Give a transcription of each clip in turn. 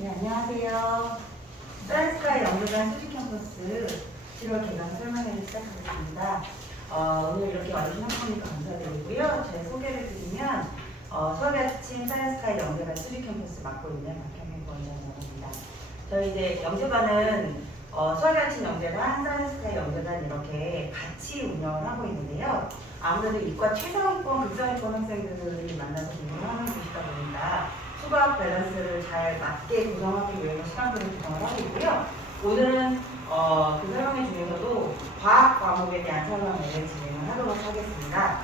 네, 안녕하세요. 사이언스카이 연구관 수직 캠퍼스 7월 개강 설명회를 시작하겠습니다. 오늘 이렇게 와주신 학부모님 감사드리고요. 제 소개를 드리면 수업이 아침 사이언스카이 연구관 수직 캠퍼스 맡고 있는 박현민 부원장이라고 합니다. 저희 이제 연구관은 수업이 아침 연구관, 사이언스카이 연구관 이렇게 같이 운영을 하고 있는데요. 아무래도 이과 최상위권, 극상위권 학생들이 만나서 공부를 하는 곳이다 보니까 수학 밸런스를 잘 맞게 구성하기 위해서 시간표를 구성을 하고 있고요. 오늘은 그 설명회 중에서도 과학 과목에 대한 설명회를 진행을 하도록 하겠습니다.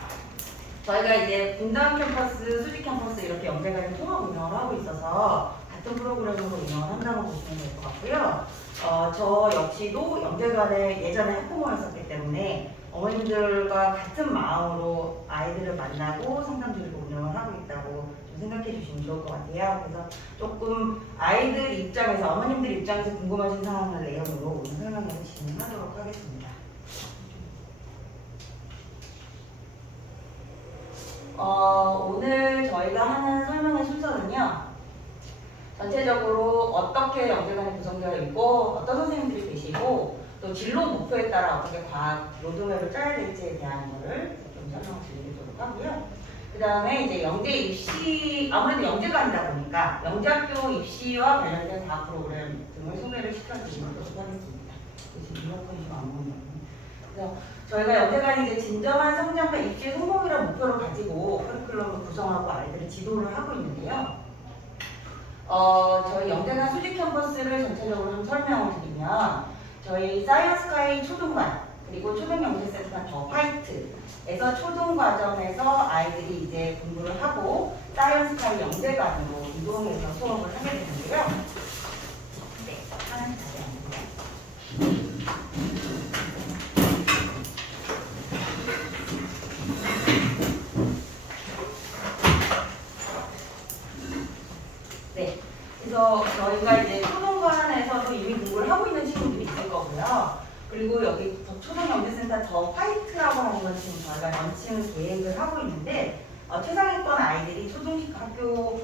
저희가 이제 분당 캠퍼스, 수직 캠퍼스 이렇게 연계관을 통합 운영을 하고 있어서 같은 프로그램으로 운영을 한다고 보시면 될 것 같고요. 저 역시도 연계관에 예전에 학부모였었기 때문에 어머님들과 같은 마음으로 아이들을 만나고 상담드리고 운영을 하고 있다고 좀 생각해 주시면 좋을 것 같아요. 그래서 조금 아이들 입장에서, 어머님들 입장에서 궁금하신 사항을 내용으로 오늘 설명회를 진행하도록 하겠습니다. 오늘 저희가 하는 설명의 순서는요. 전체적으로 어떻게 연계관이 구성되어 있고 어떤 선생님들이 계시고 또 진로 목표에 따라 어떻게 과학 로드맵을 짜야 될지에 대한 거를 좀 설명을 드리도록 하고요. 그 다음에 이제 영재 입시, 아무래도 영재관이다 보니까 영재학교 입시와 관련된 과학 프로그램 등을 소개를 시켜드리도록 하겠습니다. 지금 리모컨이 좀 안 보이네요. 그래서 저희가 영재관이 이제 진정한 성장과 입시 성공이라는 목표를 가지고 커리큘럼을 구성하고 아이들을 지도를 하고 있는데요. 저희 영재관 수직 캠퍼스를 전체적으로 좀 설명을 드리면 저희 사이언스카이 초등관 그리고 초등영재센터 더 화이트에서 초등과정에서 아이들이 이제 공부를 하고 사이언스카이 영재관으로 이동해서 수업을 하게 되는데요. 네, 하나씩 다시 앉으세요. 네, 그래서 저희가 이제 초등관에서도 이미 공부를 하고 있는 친구들이 있을 거고요. 그리고 여기 초등영재센터 더 화이트라고 하는 건 지금 저희가 런칭 계획을 하고 있는데 최상위권 아이들이 초등학교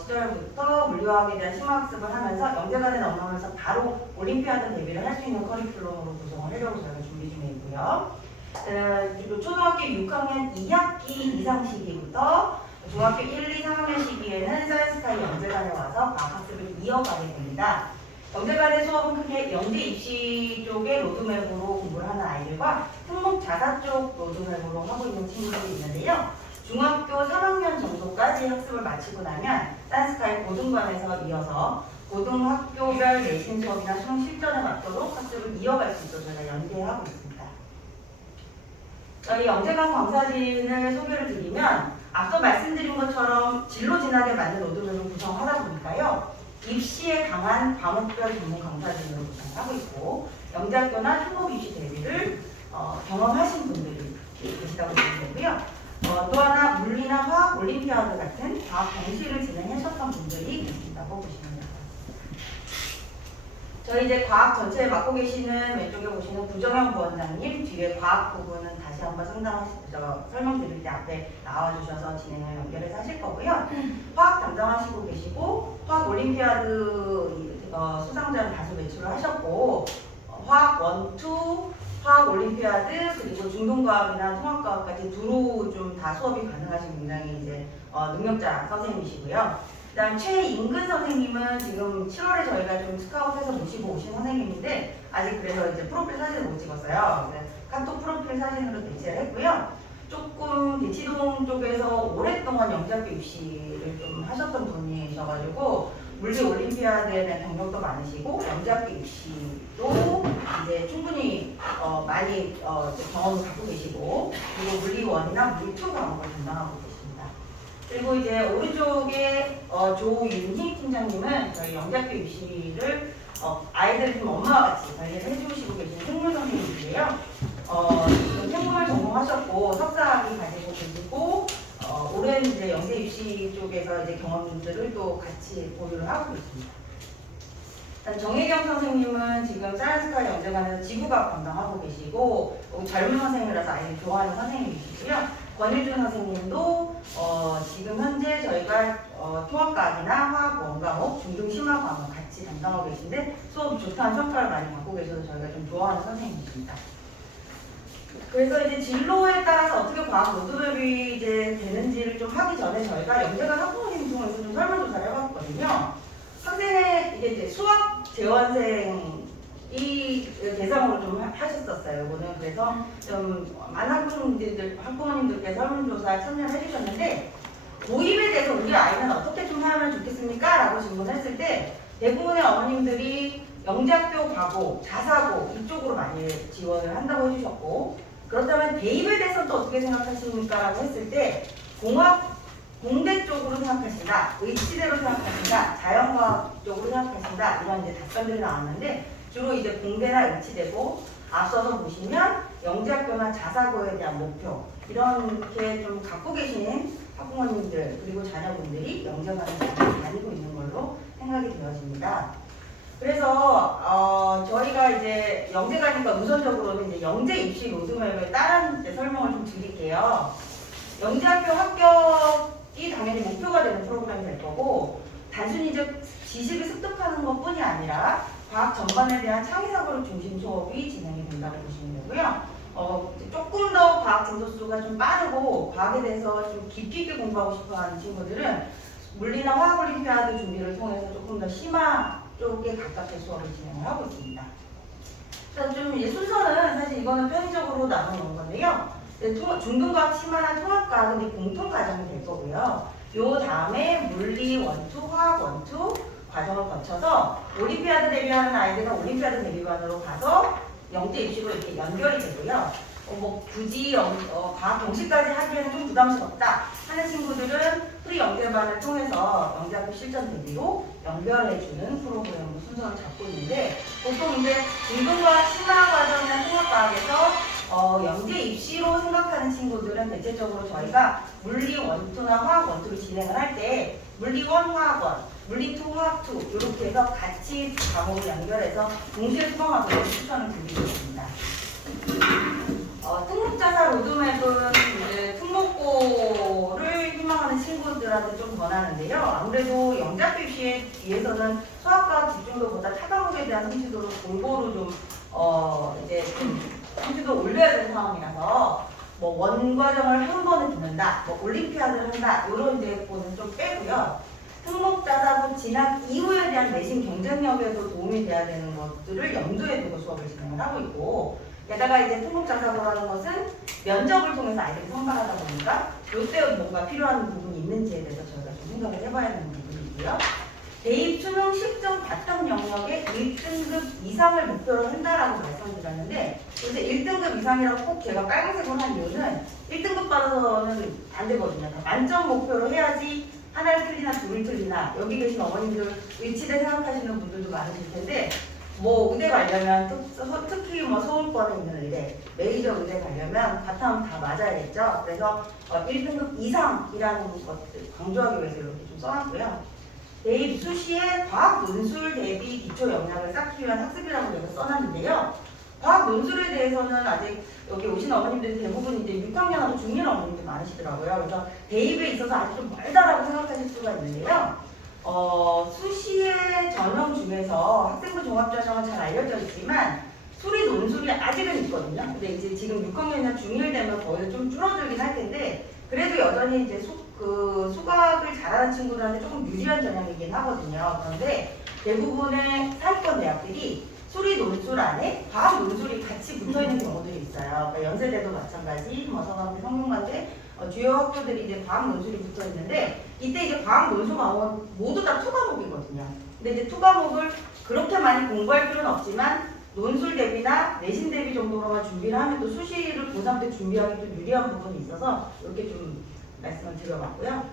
시절부터 물리화학에 대한 심화학습을 하면서 영재관에 넘어가면서 바로 올림피아드 대비를 할 수 있는 커리큘럼으로 구성을 하려고 저희가 준비 중에 있고요. 그리고 초등학교 6학년 2학기 이상 시기부터 중학교 1, 2, 3학년 시기에는 사이언스카이 영재관에 와서 과학학습을 이어가게 됩니다. 영재관의 수업은 크게 영재 입시 쪽의 로드맵으로 공부를 하는 아이들과 특목 자사 쪽 로드맵으로 하고 있는 친구들이 있는데요. 중학교 3학년 정도까지 학습을 마치고 나면 사이언스카이 고등관에서 이어서 고등학교별 내신 수업이나 수능 실전에 맞도록 학습을 이어갈 수 있도록 저희가 연계하고 있습니다. 저희 영재관 강사진을 소개를 드리면 앞서 말씀드린 것처럼 진로 진학에 맞는 로드맵을 구성하다 보니까요. 입시에 강한 과목별 전문 강사진으로 구성하고 있고 영재학교나 특목 입시 대비를 경험하신 분들이 계시다고 보시면 되고요. 또 하나 물리나 화학 올림피아드 같은 과학 경시를 진행하셨던 분들이 계신다고 보시면 됩니다. 저희 이제 과학 전체에 맡고 계시는 왼쪽에 보시는 구정현 부원장님, 뒤에 과학 부분은 다시 한번 설명드릴 때 앞에 나와주셔서 진행을 연결해서 하실 거고요. 화학 담당하시고 계시고 화학 올림피아드 수상자는 다수 배출을 하셨고 화학 1, 2, 화학 올림피아드 그리고 중등과학이나 통합과학까지 두루 좀 다 수업이 가능하신 굉장히 이제 능력자 선생님이시고요. 그다음 최인근 선생님은 지금 7월에 저희가 좀 스카웃해서 모시고 오신 선생님인데 아직 그래서 이제 프로필 사진을 못 찍었어요. 카톡 프로필 사진으로 대체를 했고요. 조금 대치동 쪽에서 오랫동안 영재학교 입시를 좀 하셨던 분이셔가지고 물리 올림피아드에 대한 경력도 많으시고 영재학교 입시도 이제 충분히 많이 경험을 갖고 계시고 그리고 물리 1이나 물리 2 과목을 담당하고 계십니다. 그리고 이제 오른쪽에 조윤희 팀장님은 저희 영재학교 입시를 아이들 좀 엄마와 같이 관리를 해주시고 계시는 생물 선생님이세요. 지금 생물 전공하셨고 석사학위 가지고 계시고 올해는 이제 영재 입시 쪽에서 이제 경험들을 또 같이 보유를 하고 있습니다. 정혜경 선생님은 지금 사이언스카이 영재관에서 지구과학 담당하고 계시고 젊은 선생님이라서 아이들 좋아하는 선생님이시고요. 권일준 선생님도 지금 현재 저희가 통합과학이나 화학 원과목, 중등 심화 과목 같이 담당하고 계신데 수업이 좋다는 평가를 많이 받고 계셔서 저희가 좀 좋아하는 선생님이십니다. 그래서 이제 진로에 따라서 어떻게 과학 로드맵이 이제 되는지를 좀 하기 전에 저희가 연계관 학부모님 통해서 좀 설문조사를 해봤거든요. 학생의 이게 이제 수학 재원생 이 대상으로 좀 하셨었어요. 이거는 그래서 좀 많은 학부모님들께서 설문조사에 참여를 해주셨는데 도입에 대해서 우리 아이는 어떻게 좀 하면 좋겠습니까? 라고 질문했을 때 대부분의 어머님들이 영재학교 가고 자사고 이쪽으로 많이 지원을 한다고 해주셨고 그렇다면 대입에 대해서 또 어떻게 생각하십니까? 라고 했을 때 공대 쪽으로 생각하신다, 의치대로 생각하신다, 자연과학 쪽으로 생각하신다 이런 이제 답변들이 나왔는데 주로 이제 공대나 의치대고 앞서서 보시면 영재학교나 자사고에 대한 목표 이렇게 좀 갖고 계신 학부모님들 그리고 자녀분들이 영재관을 다니고 있는 걸로 생각이 되어집니다. 그래서 저희가 이제 영재가니까 우선적으로는 이제 영재 입시 로드맵을 따른 이제 설명을 좀 드릴게요. 영재학교 합격이 당연히 목표가 되는 프로그램이 될 거고 단순히 이제 지식을 습득하는 것뿐이 아니라 과학 전반에 대한 창의사고를 중심 수업이 진행이 된다고 보시면 되고요. 조금 더 과학 진도수가 좀 빠르고 과학에 대해서 좀 깊이 있게 공부하고 싶어하는 친구들은 물리나 화학 올림피아드 준비를 통해서 조금 더 심화 쪽에 가깝게 수업을 진행을 하고 있습니다. 그래서 좀 순서는 사실 이거는 편의적으로 나눠놓은 건데요. 중등과학, 심화나 통합과학은 공통 과정이 될 거고요. 요 다음에 물리 원투, 화학 원투 과정을 거쳐서 올림피아드 데뷔하는 아이들은 올림피아드 데뷔반으로 가서 영재 입시로 이렇게 연결이 되고요. 굳이 과학 공식까지 하기에는 좀 부담스럽다 하는 친구들은 프리 영재반을 통해서 영재학교 실전 대비로 연결해주는 프로그램으로 순서를 잡고 있는데 보통 이제 중등과학 심화 과정이나 통합과학에서 영재 입시로 생각하는 친구들은 대체적으로 저희가 물리 원투나 화학 원투를 진행을 할 때 물리 원, 화학 원, 물리 투, 화학 투 이렇게 해서 같이 과목을 연결해서 동시에 수강하도록 추천을 드리고 있습니다. 특목자사 로드맵은 이제 특목고를 희망하는 친구들한테 좀 권하는데요. 아무래도 영재학교 입시에 비해서는 수학과학 집중도보다 타과목에 대한 성취도를 골고루 좀 이제 성취도 올려야 되는 상황이라서 뭐 원과정을 한 번에 듣는다, 뭐 올림피아드를 한다 이런 이제 거는 좀 빼고요. 특목자사고 진학 이후에 대한 내신 경쟁력에도 도움이 돼야 되는 것들을 염두에 두고 수업을 진행을 하고 있고 게다가 이제 특목자사고라는 것은 면접을 통해서 아이들이 선발하다 보니까 이때 뭔가 필요한 부분이 있는지에 대해서 저희가 좀 생각을 해봐야 되는 부분이고요. 대입 수능 실전 바탕 영역의 1등급 이상을 목표로 한다라고 말씀드렸는데 그래서 1등급 이상이라고 꼭 제가 빨간색으로 한 이유는 1등급 받아서는 안 되거든요. 만점 목표로 해야지 하나를 틀리나 둘을 틀리나 여기 계신 어머님들 의치대 생각하시는 분들도 많으실 텐데 뭐 의대 가려면 특히 뭐 서울권에 있는 의대, 메이저 의대 가려면 바탕 다 맞아야겠죠. 그래서 1등급 이상이라는 것들 강조하기 위해서 이렇게 좀 써놨고요. 대입 수시에 과학 논술 대비 기초 역량을 쌓기 위한 학습이라고 제가 써놨는데요. 과학 논술에 대해서는 아직 여기 오신 어머님들 대부분 이제 6학년하고 중년 어머님들 많으시더라고요. 그래서 대입에 있어서 아직 좀 멀다라고 생각하실 수가 있는데요. 수시의 전형 중에서 학생부 종합전형은 잘 알려져 있지만 수리 논술이 아직은 있거든요. 근데 이제 지금 6학년이나 중1 되면 거의 좀 줄어들긴 할 텐데 그래도 여전히 이제 수학을 잘하는 친구들한테 조금 유리한 전형이긴 하거든요. 그런데 대부분의 상위권 대학들이 수리 논술 안에 과학 논술이 같이 붙어있는 경우들이 있어요. 그러니까 연세대도 마찬가지, 뭐 서강대, 성균관대 주요 학교들이 이제 과학 논술이 붙어 있는데 이때 이제 과학 논술 과목은 모두 다 투과목이거든요. 근데 이제 투과목을 그렇게 많이 공부할 필요는 없지만 논술 대비나 내신 대비 정도로만 준비를 하면 또 수시를 고3 때 준비하기 좀 유리한 부분이 있어서 이렇게 좀 말씀을 드려봤고요.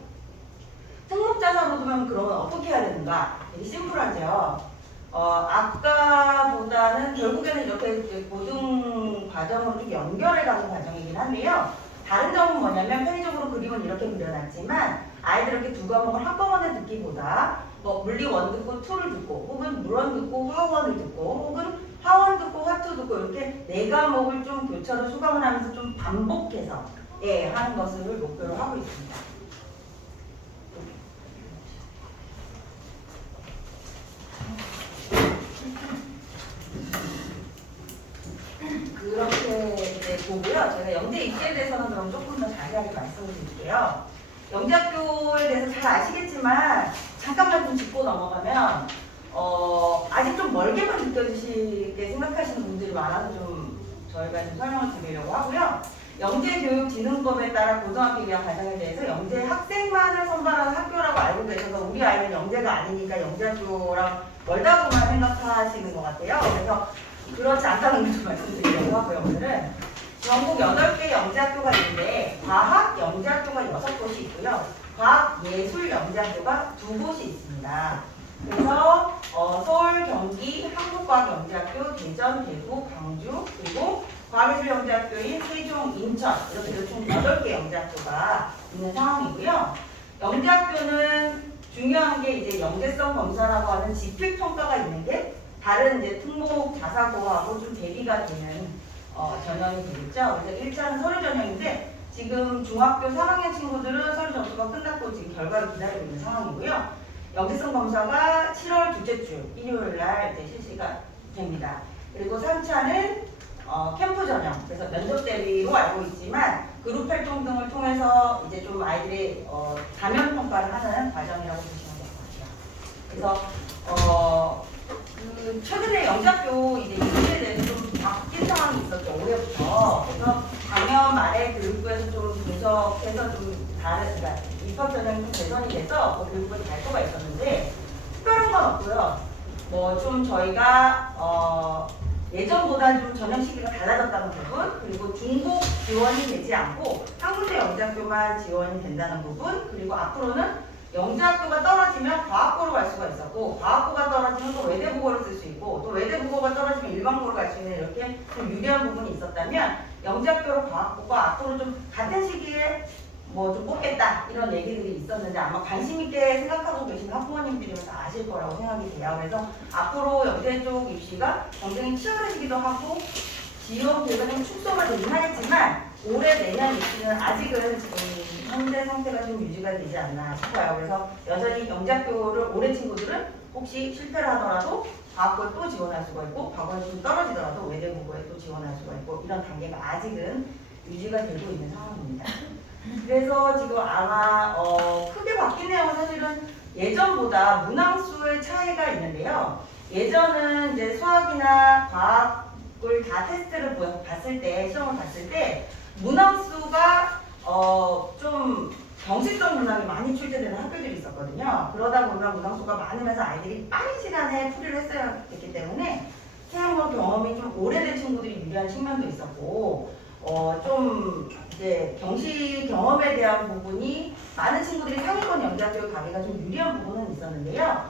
특목자사로 두면 그러면 어떻게 해야 되는가? 되게 심플하죠. 아까보다는 결국에는 이렇게 고등 과정으로 좀 연결해가는 과정이긴 한데요. 다른 점은 뭐냐면 편의적으로 그림은 이렇게 그려놨지만 아이들 이렇게 두 과목을 한꺼번에 듣기보다 뭐 물리 1 듣고 2를 듣고 혹은 물원 듣고 화원을 듣고 혹은 화원 듣고 화투 듣고 이렇게 네 과목을 좀 교차로 수강을 하면서 좀 반복해서 하는 것을 목표로 하고 있습니다. 보고요. 제가 영재 입시에 대해서는 그럼 조금 더 자세하게 말씀을 드릴게요. 영재학교에 대해서 잘 아시겠지만 잠깐만 좀 짚고 넘어가면 아직 좀 멀게만 느껴지시게 생각하시는 분들이 많아서 좀 저희가 좀 설명을 드리려고 하고요. 영재교육진흥법에 따라 고등학교 입학 과정에 대해서 영재 학생만을 선발하는 학교라고 알고 계셔서 우리 아이는 영재가 아니니까 영재학교랑 멀다고만 생각하시는 것 같아요. 그래서 그렇지 않다는 걸 좀 말씀드리려고 하고요. 오늘은 전국 8개 영재학교가 있는데 과학 영재학교가 6곳이 있고요. 과학 예술 영재학교가 2곳이 있습니다. 그래서 서울, 경기, 한국과학영재학교, 대전, 대구, 광주, 그리고 과학예술영재학교인 세종, 인천 이렇게 총 8개 영재학교가 있는 상황이고요. 영재학교는 중요한 게 이제 영재성 검사라고 하는 지필평가가 있는 게 다른 이제 특목 자사고하고 좀 대비가 되는 전형이 되겠죠. 그래서 1차는 서류 전형인데 지금 중학교 3학년 친구들은 서류 점수가 끝났고 지금 결과를 기다리고 있는 상황이고요. 영재성 검사가 7월 둘째 주 일요일 날 이제 실시가 됩니다. 그리고 3차는 캠프 전형, 그래서 면접 대비로 알고 있지만 그룹 활동 등을 통해서 이제 좀 아이들이 가면 평가를 하는 과정이라고 보시면 될 것 같아요. 그래서 최근에 영재학교 이제 입시에 대해서 좀 바뀐 상황이 있었죠. 올해부터. 그래서 작년 말에 교육부에서 좀 분석해서 좀 다른, 그러니까 입학 전형이 좀 개선이 돼서 교육부에 발표가 있었는데 특별한 건 없고요. 뭐 좀 저희가 예전보다 좀 전형 시기가 달라졌다는 부분, 그리고 중복 지원이 되지 않고 한 군데 영재학교만 지원이 된다는 부분, 그리고 앞으로는 영재학교가 떨어지면 과학고로 갈 수가 있었고 과학고가 떨어지면 또 외대국어를 쓸 수 있고 또 외대국어가 떨어지면 일반고로 갈 수 있는 이렇게 좀 유리한 부분이 있었다면 영재학교로 과학고가 앞으로 좀 같은 시기에 뭐 좀 뽑겠다 이런 얘기들이 있었는데 아마 관심 있게 생각하고 계신 학부모님들이면 다 아실 거라고 생각이 돼요. 그래서 앞으로 영재 쪽 입시가 경쟁이 치열해지기도 하고 지원 계획이 좀 축소가 되긴 하겠지만 올해 내년 입시는 아직은 지금 현재 상태가 좀 유지가 되지 않나 싶어요. 그래서 여전히 영재학교를 올해 친구들은 혹시 실패를 하더라도 과학고에 또 지원할 수가 있고 과거에 좀 떨어지더라도 외대국어에 또 지원할 수가 있고 이런 단계가 아직은 유지가 되고 있는 상황입니다. 그래서 지금 아마 크게 바뀐 내용은 사실은 예전보다 문항수의 차이가 있는데요. 예전은 이제 수학이나 과학을 다 테스트를 봤을 때 시험을 봤을 때 문항수가 좀 정식성 문항이 많이 출제되는 학교들이 있었거든요. 그러다 보면 문항수가 많으면서 아이들이 빠른 시간에 풀이를 했어야 됐기 때문에 수학과 경험이 좀 오래된 친구들이 유리한 측면도 있었고 좀 이제 경시 경험에 대한 부분이 많은 친구들이 상위권 영재학교에 가기가 좀 유리한 부분은 있었는데요.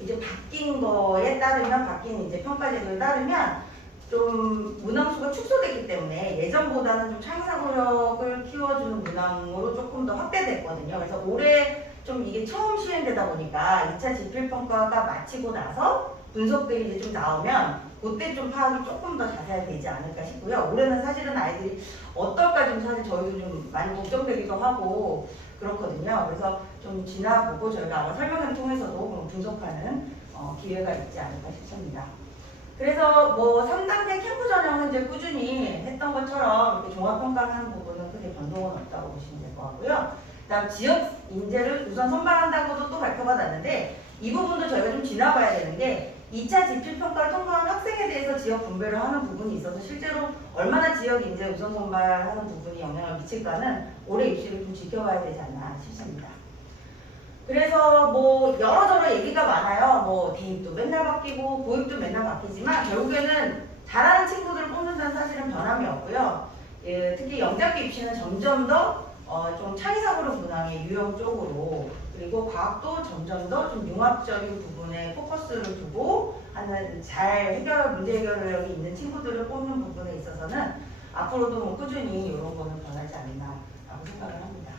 이제 바뀐 거에 따르면 바뀐 이제 평가 제도에 따르면 좀 문항수가 축소됐기 때문에 예전보다는 좀 창의사고력을 키워주는 문항으로 조금 더 확대됐거든요. 그래서 올해 좀 이게 처음 시행되다 보니까 2차 지필평가가 마치고 나서 분석들이 이제 좀 나오면 그때 좀 파악이 조금 더 자세히 되지 않을까 싶고요. 올해는 사실은 아이들이 어떨까 좀 사실 저희도 좀 많이 걱정되기도 하고 그렇거든요. 그래서 좀 지나보고 저희가 아마 설명을 통해서도 분석하는 기회가 있지 않을까 싶습니다. 그래서 뭐 3단계 캠프 전형은 이제 꾸준히 했던 것처럼 이렇게 종합평가하는 부분은 크게 변동은 없다고 보시면 될 것 같고요. 그다음 지역 인재를 우선 선발한다고도 또 발표가 났는데 이 부분도 저희가 좀 지나봐야 되는 게 2차 지필평가를 통과한 학생에 대해서 지역 분배를 하는 부분이 있어서 실제로 얼마나 지역 인재 우선 선발하는 부분이 영향을 미칠까는 올해 입시를 좀 지켜봐야 되지 않나 싶습니다. 그래서 뭐 여러저러 얘기가 많아요. 뭐 대입도 맨날 바뀌고 고입도 맨날 바뀌지만 결국에는 잘하는 친구들을 뽑는다는 사실은 변함이 없고요. 예, 특히 영재학교 입시는 점점 더 좀 창의사고력 문항의 유형 쪽으로 그리고 과학도 점점 더 좀 융합적인 부분에 포커스를 두고 하는 문제 해결력이 있는 친구들을 뽑는 부분에 있어서는 앞으로도 뭐 꾸준히 이런 거는 변하지 않나라고 생각을 합니다.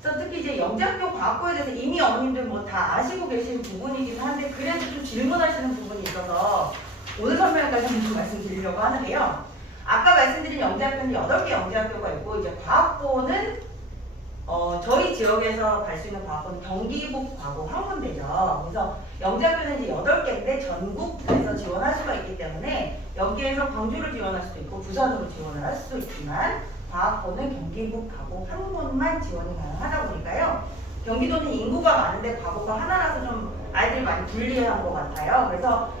그래서 특히 이제 영재학교 과학고에 대해서 이미 어머님들 뭐 다 아시고 계신 부분이긴 한데 그래도 좀 질문하시는 부분이 있어서 오늘 설명까지 한번 말씀드리려고 하는데요. 아까 말씀드린 영재학교는 8개 영재학교가 있고 이제 과학고는 저희 지역에서 갈 수 있는 과학고는 경기북 과고 한 군데죠. 그래서 영재학교는 이제 8개인데 전국에서 지원할 수가 있기 때문에 여기에서 광주를 지원할 수도 있고 부산으로 지원을 할 수도 있지만 과학고는 경기북 과고 한 곳만 지원이 가능하다 보니까요. 경기도는 인구가 많은데 과고가 하나라서 좀 아이들이 많이 불리한 것 같아요. 그래서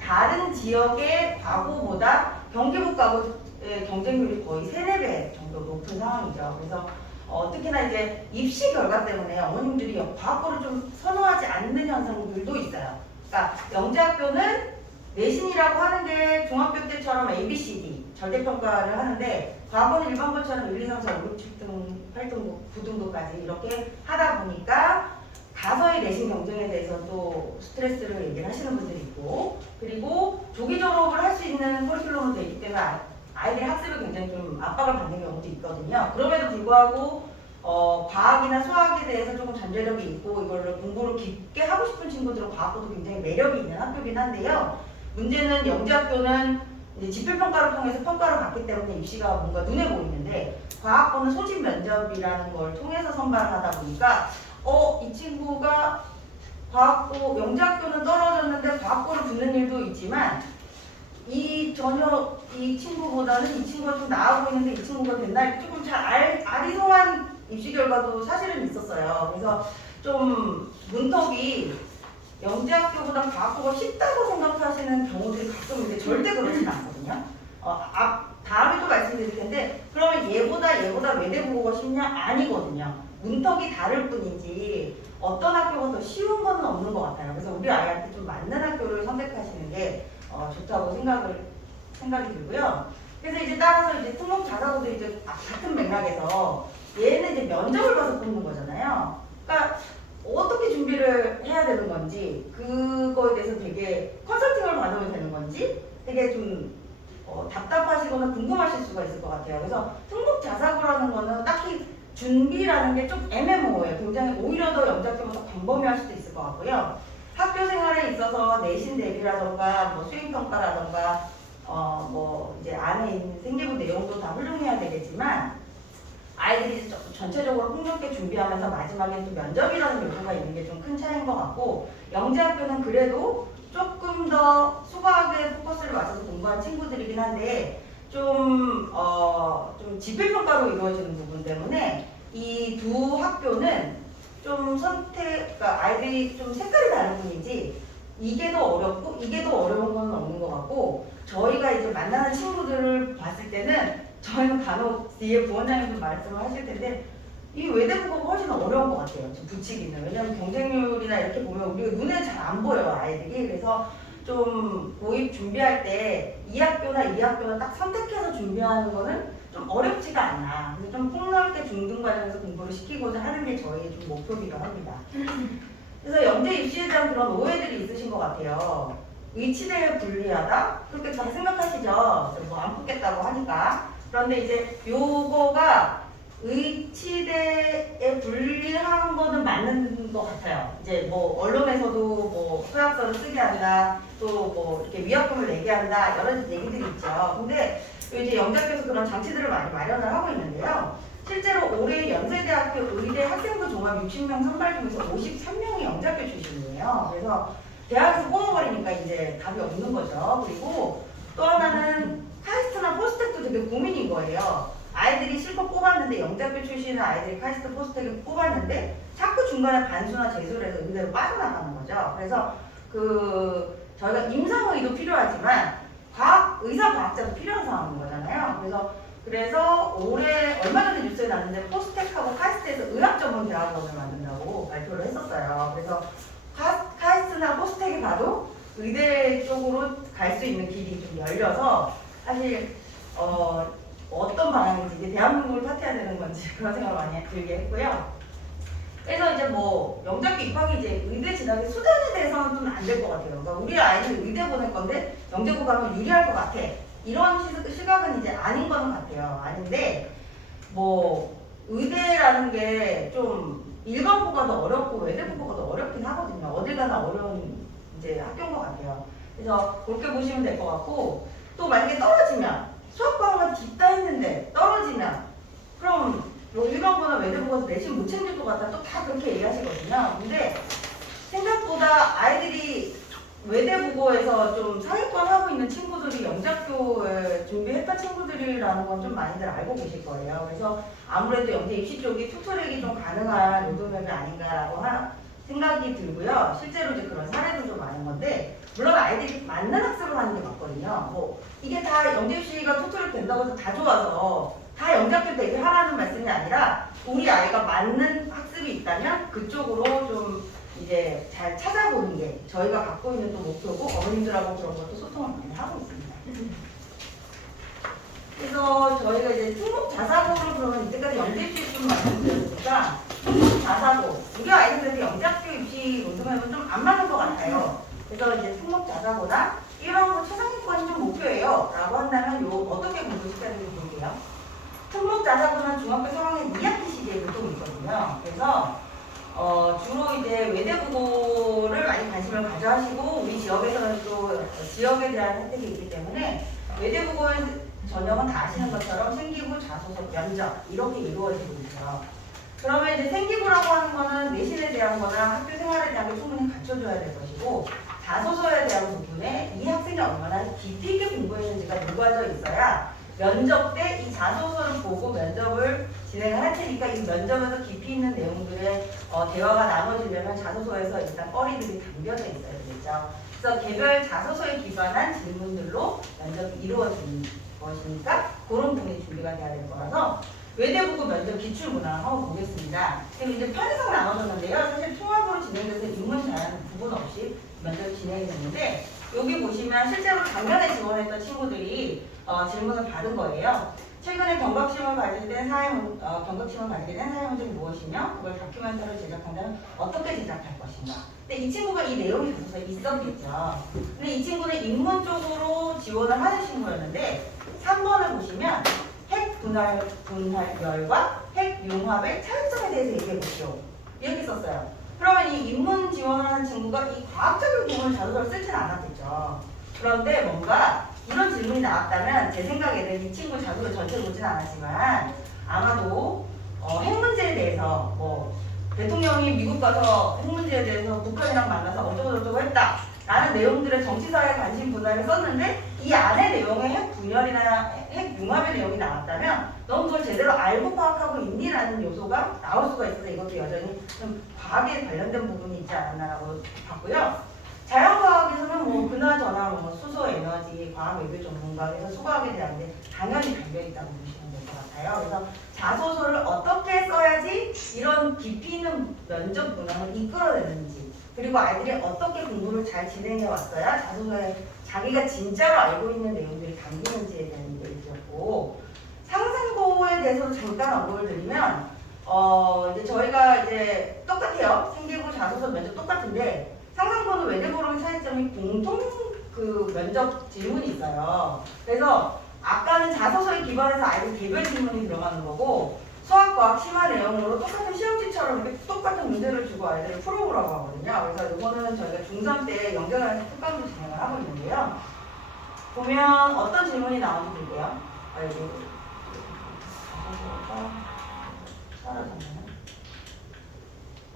다른 지역의 과고보다 경기북 과고의 경쟁률이 거의 3, 4배 정도 높은 상황이죠. 그래서 특히나 이제 입시 결과 때문에 어머님들이 과학고를 좀 선호하지 않는 현상들도 있어요. 그러니까 영재학교는 내신이라고 하는 게 중학교 때처럼 ABCD 절대평가를 하는데 과학고는 일반고처럼 1, 2, 3, 4, 5, 6, 7등, 8등급, 9등급까지 이렇게 하다 보니까 가서의 내신 경쟁에 대해서 또 스트레스를 얘기를 하시는 분들이 있고 그리고 조기 졸업을 할 수 있는 커리큘럼으로 되어 있기 때문에 아이들이 학습에 굉장히 좀 압박을 받는 경우도 있거든요. 그럼에도 불구하고 과학이나 수학에 대해서 조금 잠재력이 있고 이거를 공부를 깊게 하고 싶은 친구들은 과학고도 굉장히 매력이 있는 학교긴 한데요. 문제는 영재학교는 이제 지필평가를 통해서 평가를 받기 때문에 입시가 뭔가 눈에 보이는데 과학고는 소집 면접이라는 걸 통해서 선발을 하다 보니까 이 친구가 과학고 영재학교는 떨어졌는데 과학고를 붙는 일도 있지만 전혀 이 친구보다는 이 친구가 좀 나아 보이는데 이 친구가 됐나 조금 잘 아리송한 입시 결과도 사실은 있었어요. 그래서 좀 문턱이 영재학교보다 과학고가 쉽다고 생각하시는 경우들이 가끔 있는데 절대 그렇지는 않거든요. 다음에 또 말씀드릴 텐데 그러면 얘보다 외대국어가 쉽냐? 아니거든요. 문턱이 다를 뿐이지 어떤 학교가 더 쉬운 건 없는 것 같아요. 그래서 우리 아이한테 좀 맞는 학교를 선택하시는 게 좋다고 생각이 들고요. 그래서 이제 따라서 이제 특목 자사고도 이제 같은 맥락에서 얘는 이제 면접을 봐서 뽑는 거잖아요. 그러니까 어떻게 준비를 해야 되는 건지 그거에 대해서 되게 컨설팅을 받으면 되는 건지 되게 좀 답답하시거나 궁금하실 수가 있을 것 같아요. 그래서 특목 자사고라는 거는 딱히 준비라는 게 좀 애매모호해요. 굉장히 오히려 더 영재학교보다 광범위할 수도 있을 것 같고요. 학교 생활에 있어서 내신 대비라던가 뭐 수행평가라던가 뭐 이제 안에 있는 생기부 내용도 다 훌륭해야 되겠지만 아이들이 전체적으로 폭넓게 준비하면서 마지막에 또 면접이라는 요소가 있는 게 좀 큰 차이인 것 같고 영재학교는 그래도 조금 더 수학에 포커스를 맞춰서 공부한 친구들이긴 한데 좀 지필평가로 이루어지는 부분 때문에 이 두 학교는 좀 그러니까 아이들이 좀 색깔이 다른 뿐이지 이게 더 어렵고 이게 더 어려운 건 없는 것 같고 저희가 이제 만나는 친구들을 봤을 때는 저희는 간혹 뒤에 부원장님도 말씀을 하실 텐데 이 외대국어가 훨씬 어려운 것 같아요. 지금 붙이기는. 왜냐하면 경쟁률이나 이렇게 보면 우리가 눈에 잘 안 보여요, 아이들이. 그래서 좀 고입 준비할 때 이 학교나 딱 선택해서 준비하는 거는 좀 어렵지가 않나. 그래서 좀 폭넓게 중등 과정에서 공부를 시키고자 하는 게 저희의 좀 목표이기도 합니다. 그래서 영재 입시에 대한 그런 오해들이 있으신 것 같아요. 의치대에 불리하다? 그렇게 잘 생각하시죠? 뭐 안 붙겠다고 하니까. 그런데 이제 요거가 의치대에 불리한 거는 맞는 것 같아요. 이제 뭐 언론에서도 뭐 서약서를 쓰게 한다, 또 뭐 이렇게 위약금을 내게 한다, 여러 얘기들이 있죠. 근데 이제 영재학교에서 그런 장치들을 많이 마련을 하고 있는데요. 실제로 올해 연세대학교 의대 학생부 종합 60명 선발 중에서 53명이 영재학교 출신이에요. 그래서 대학에서 뽑아버리니까 이제 답이 없는 거죠. 그리고 또 하나는 카이스트나 포스텍도 되게 고민인 거예요. 아이들이 실컷 뽑았는데 영재학교 출신의 아이들이 카이스트 포스텍을 뽑았는데 자꾸 중간에 반수나 재수를 해서 의대로 빠져나가는 거죠. 그래서 저희가 임상의도 필요하지만 의사과학자도 필요한 상황인 거잖아요. 그래서 올해 얼마 전에 뉴스에 났는데 포스텍하고 카이스트에서 의학전문대학원을 만든다고 발표를 했었어요. 그래서 카이스트나 포스텍이 봐도 의대 쪽으로 갈 수 있는 길이 좀 열려서 사실 어떤 방향인지 이제 대한민국을 탓해야 되는 건지 그런 생각을 많이 들게 했고요. 그래서 이제 뭐 영재학교 입학이 이제 의대 진학의 수단에 대해서는 좀 안 될 것 같아요. 그러니까 우리 아이는 의대 보낼 건데 영재고 가면 유리할 것 같아. 이런 시각은 이제 아닌 거는 같아요. 아닌데 뭐 의대라는 게 좀 일반고가 더 어렵고 외대고가 더 어렵긴 하거든요. 어딜 가나 어려운 이제 학교인 것 같아요. 그래서 그렇게 보시면 될 것 같고 또 만약에 떨어지면 수학과가 깊다 했는데 떨어지면 그럼 뭐 일반고나 외대국어에서 내신 못 챙길 것 같아 또 다 그렇게 얘기하시거든요. 근데 생각보다 아이들이 외대국어에서 좀 상위권 하고 있는 친구들이 영재학교에 준비했던 친구들이라는 건 좀 많이들 알고 계실 거예요. 그래서 아무래도 영재 입시 쪽이 투트랙이 좀 가능한 로드맵이 아닌가라고 생각이 들고요. 실제로 이제 그런 사례들도 많은 건데, 물론 아이들이 맞는 학습을 하는 게 맞거든요. 뭐 이게 다 영재 입시가 투트랙 된다고 해서 다 좋아서 다 영재학교 되게 하라는 말씀이 아니라, 우리 아이가 맞는 학습이 있다면 그쪽으로 좀 이제 잘 찾아보는 게 저희가 갖고 있는 또 목표고, 어머님들하고 그런 것도 소통을 많이 하고 있습니다. 그래서 저희가 이제 특목 자사고를 그러면 이때까지 영재 입시 좀 말씀드렸으니까, 특목 자사고 우리 아이들한테 영재학교 입시 로드맵은 좀 안 맞는 것 같아요. 그래서 이제 특목 자사고나 이런 거 최상위권이 좀 목표예요 라고 한다면 요 어떻게 공부시켜야 되는지 볼게요. 특목 자사고는 중학교 3학년 2학기 시기에 보통 있거든요. 그래서 주로 이제 외대국어를 많이 관심을 가져하시고, 우리 지역에서는 또 지역에 대한 혜택이 있기 때문에 외대국어 전형은 다 아시는 것처럼 생기부, 자소서, 면접 이렇게 이루어지고 있어요. 그러면 이제 생기부라고 하는 거는 내신에 대한 거나 학교 생활에 대한 걸 충분히 갖춰줘야 될 것이고, 자소서에 대한 부분에 이 학생이 얼마나 깊이 있게 공부했는지가 녹아져 있어야 면접 때 이 자소서를 보고 면접을 진행을 할 테니까, 이 면접에서 깊이 있는 내용들의 대화가 나눠지려면 자소서에서 일단 뻘이들이 담겨져 있어야 되겠죠. 그래서 개별 자소서에 기반한 질문들로 면접이 이루어지는 것이니까 그런 부분이 준비가 돼야 될 거라서, 외대국어 면접 기출문항 한번 보겠습니다. 지금 이제 편의상 나눠졌는데요. 사실 통합으로 진행돼서 인문 제한 부분 없이 면접이 진행이 됐는데, 여기 보시면 실제로 작년에 지원했던 친구들이 질문을 받은 거예요. 최근에 경각심을 가지게 된 사회 문제는 무엇이며 그걸 다큐멘터리를 제작한다면 어떻게 제작할 것인가. 근데 이 친구가 이 내용이 자소서에 있었겠죠. 근데 이 친구는 인문 쪽으로 지원을 하는 친구였는데, 3번을 보시면 핵 분할열과 핵 융합의 차이점에 대해서 얘기해 보시오. 이렇게 썼어요. 그러면 이 인문 지원을 하는 친구가 이 과학적인 부분을 자소서를 쓰지는 않았겠죠. 그런데 뭔가 이런 질문이 나왔다면, 제 생각에는 이 친구 자소서 전체를 보진 않았지만 아마도 핵 문제에 대해서, 뭐 대통령이 미국 가서 핵 문제에 대해서 북한이랑 만나서 어쩌고저쩌고 했다 라는 내용들의 정치사회 관심 분야를 썼는데, 이 안에 내용에 핵 분열이나 핵 융합의 내용이 나왔다면 너무 그걸 제대로 알고 파악하고 있니라는 요소가 나올 수가 있어서, 이것도 여전히 좀 과학에 관련된 부분이 있지 않았나라고 봤고요. 자연과학에서는 뭐 그나저나 뭐 수소 에너지, 과학 외교 전문가, 그래서 수과학에 대한데 당연히 달려있다고 보시면 될 것 같아요. 그래서 자소서를 어떻게 써야지 이런 깊이 있는 면접 문항을 이끌어내는지, 그리고 아이들이 어떻게 공부를 잘 진행해 왔어야 자소서에 자기가 진짜로 알고 있는 내용들이 담기는지에 대한 얘기를 드렸고, 상생고에 대해서도 잠깐 언급을 드리면, 이제 저희가 이제 똑같아요. 생기부, 자소서, 면접 똑같은데, 상상고는 외대고랑 차이점이 공통 그 면접 질문이 있어요. 그래서 아까는 자소서에 기반해서 아이들 개별 질문이 들어가는 거고, 수학과학 심화 내용으로 똑같은 시험지처럼 이렇게 똑같은 문제를 주고 아이들을 풀어보라고 하거든요. 그래서 이거는 저희가 중3 때 연결하는 특강도 진행을 하고 있는데요. 보면 어떤 질문이 나오는지 볼게요. 여기 자소서가 사라졌나요?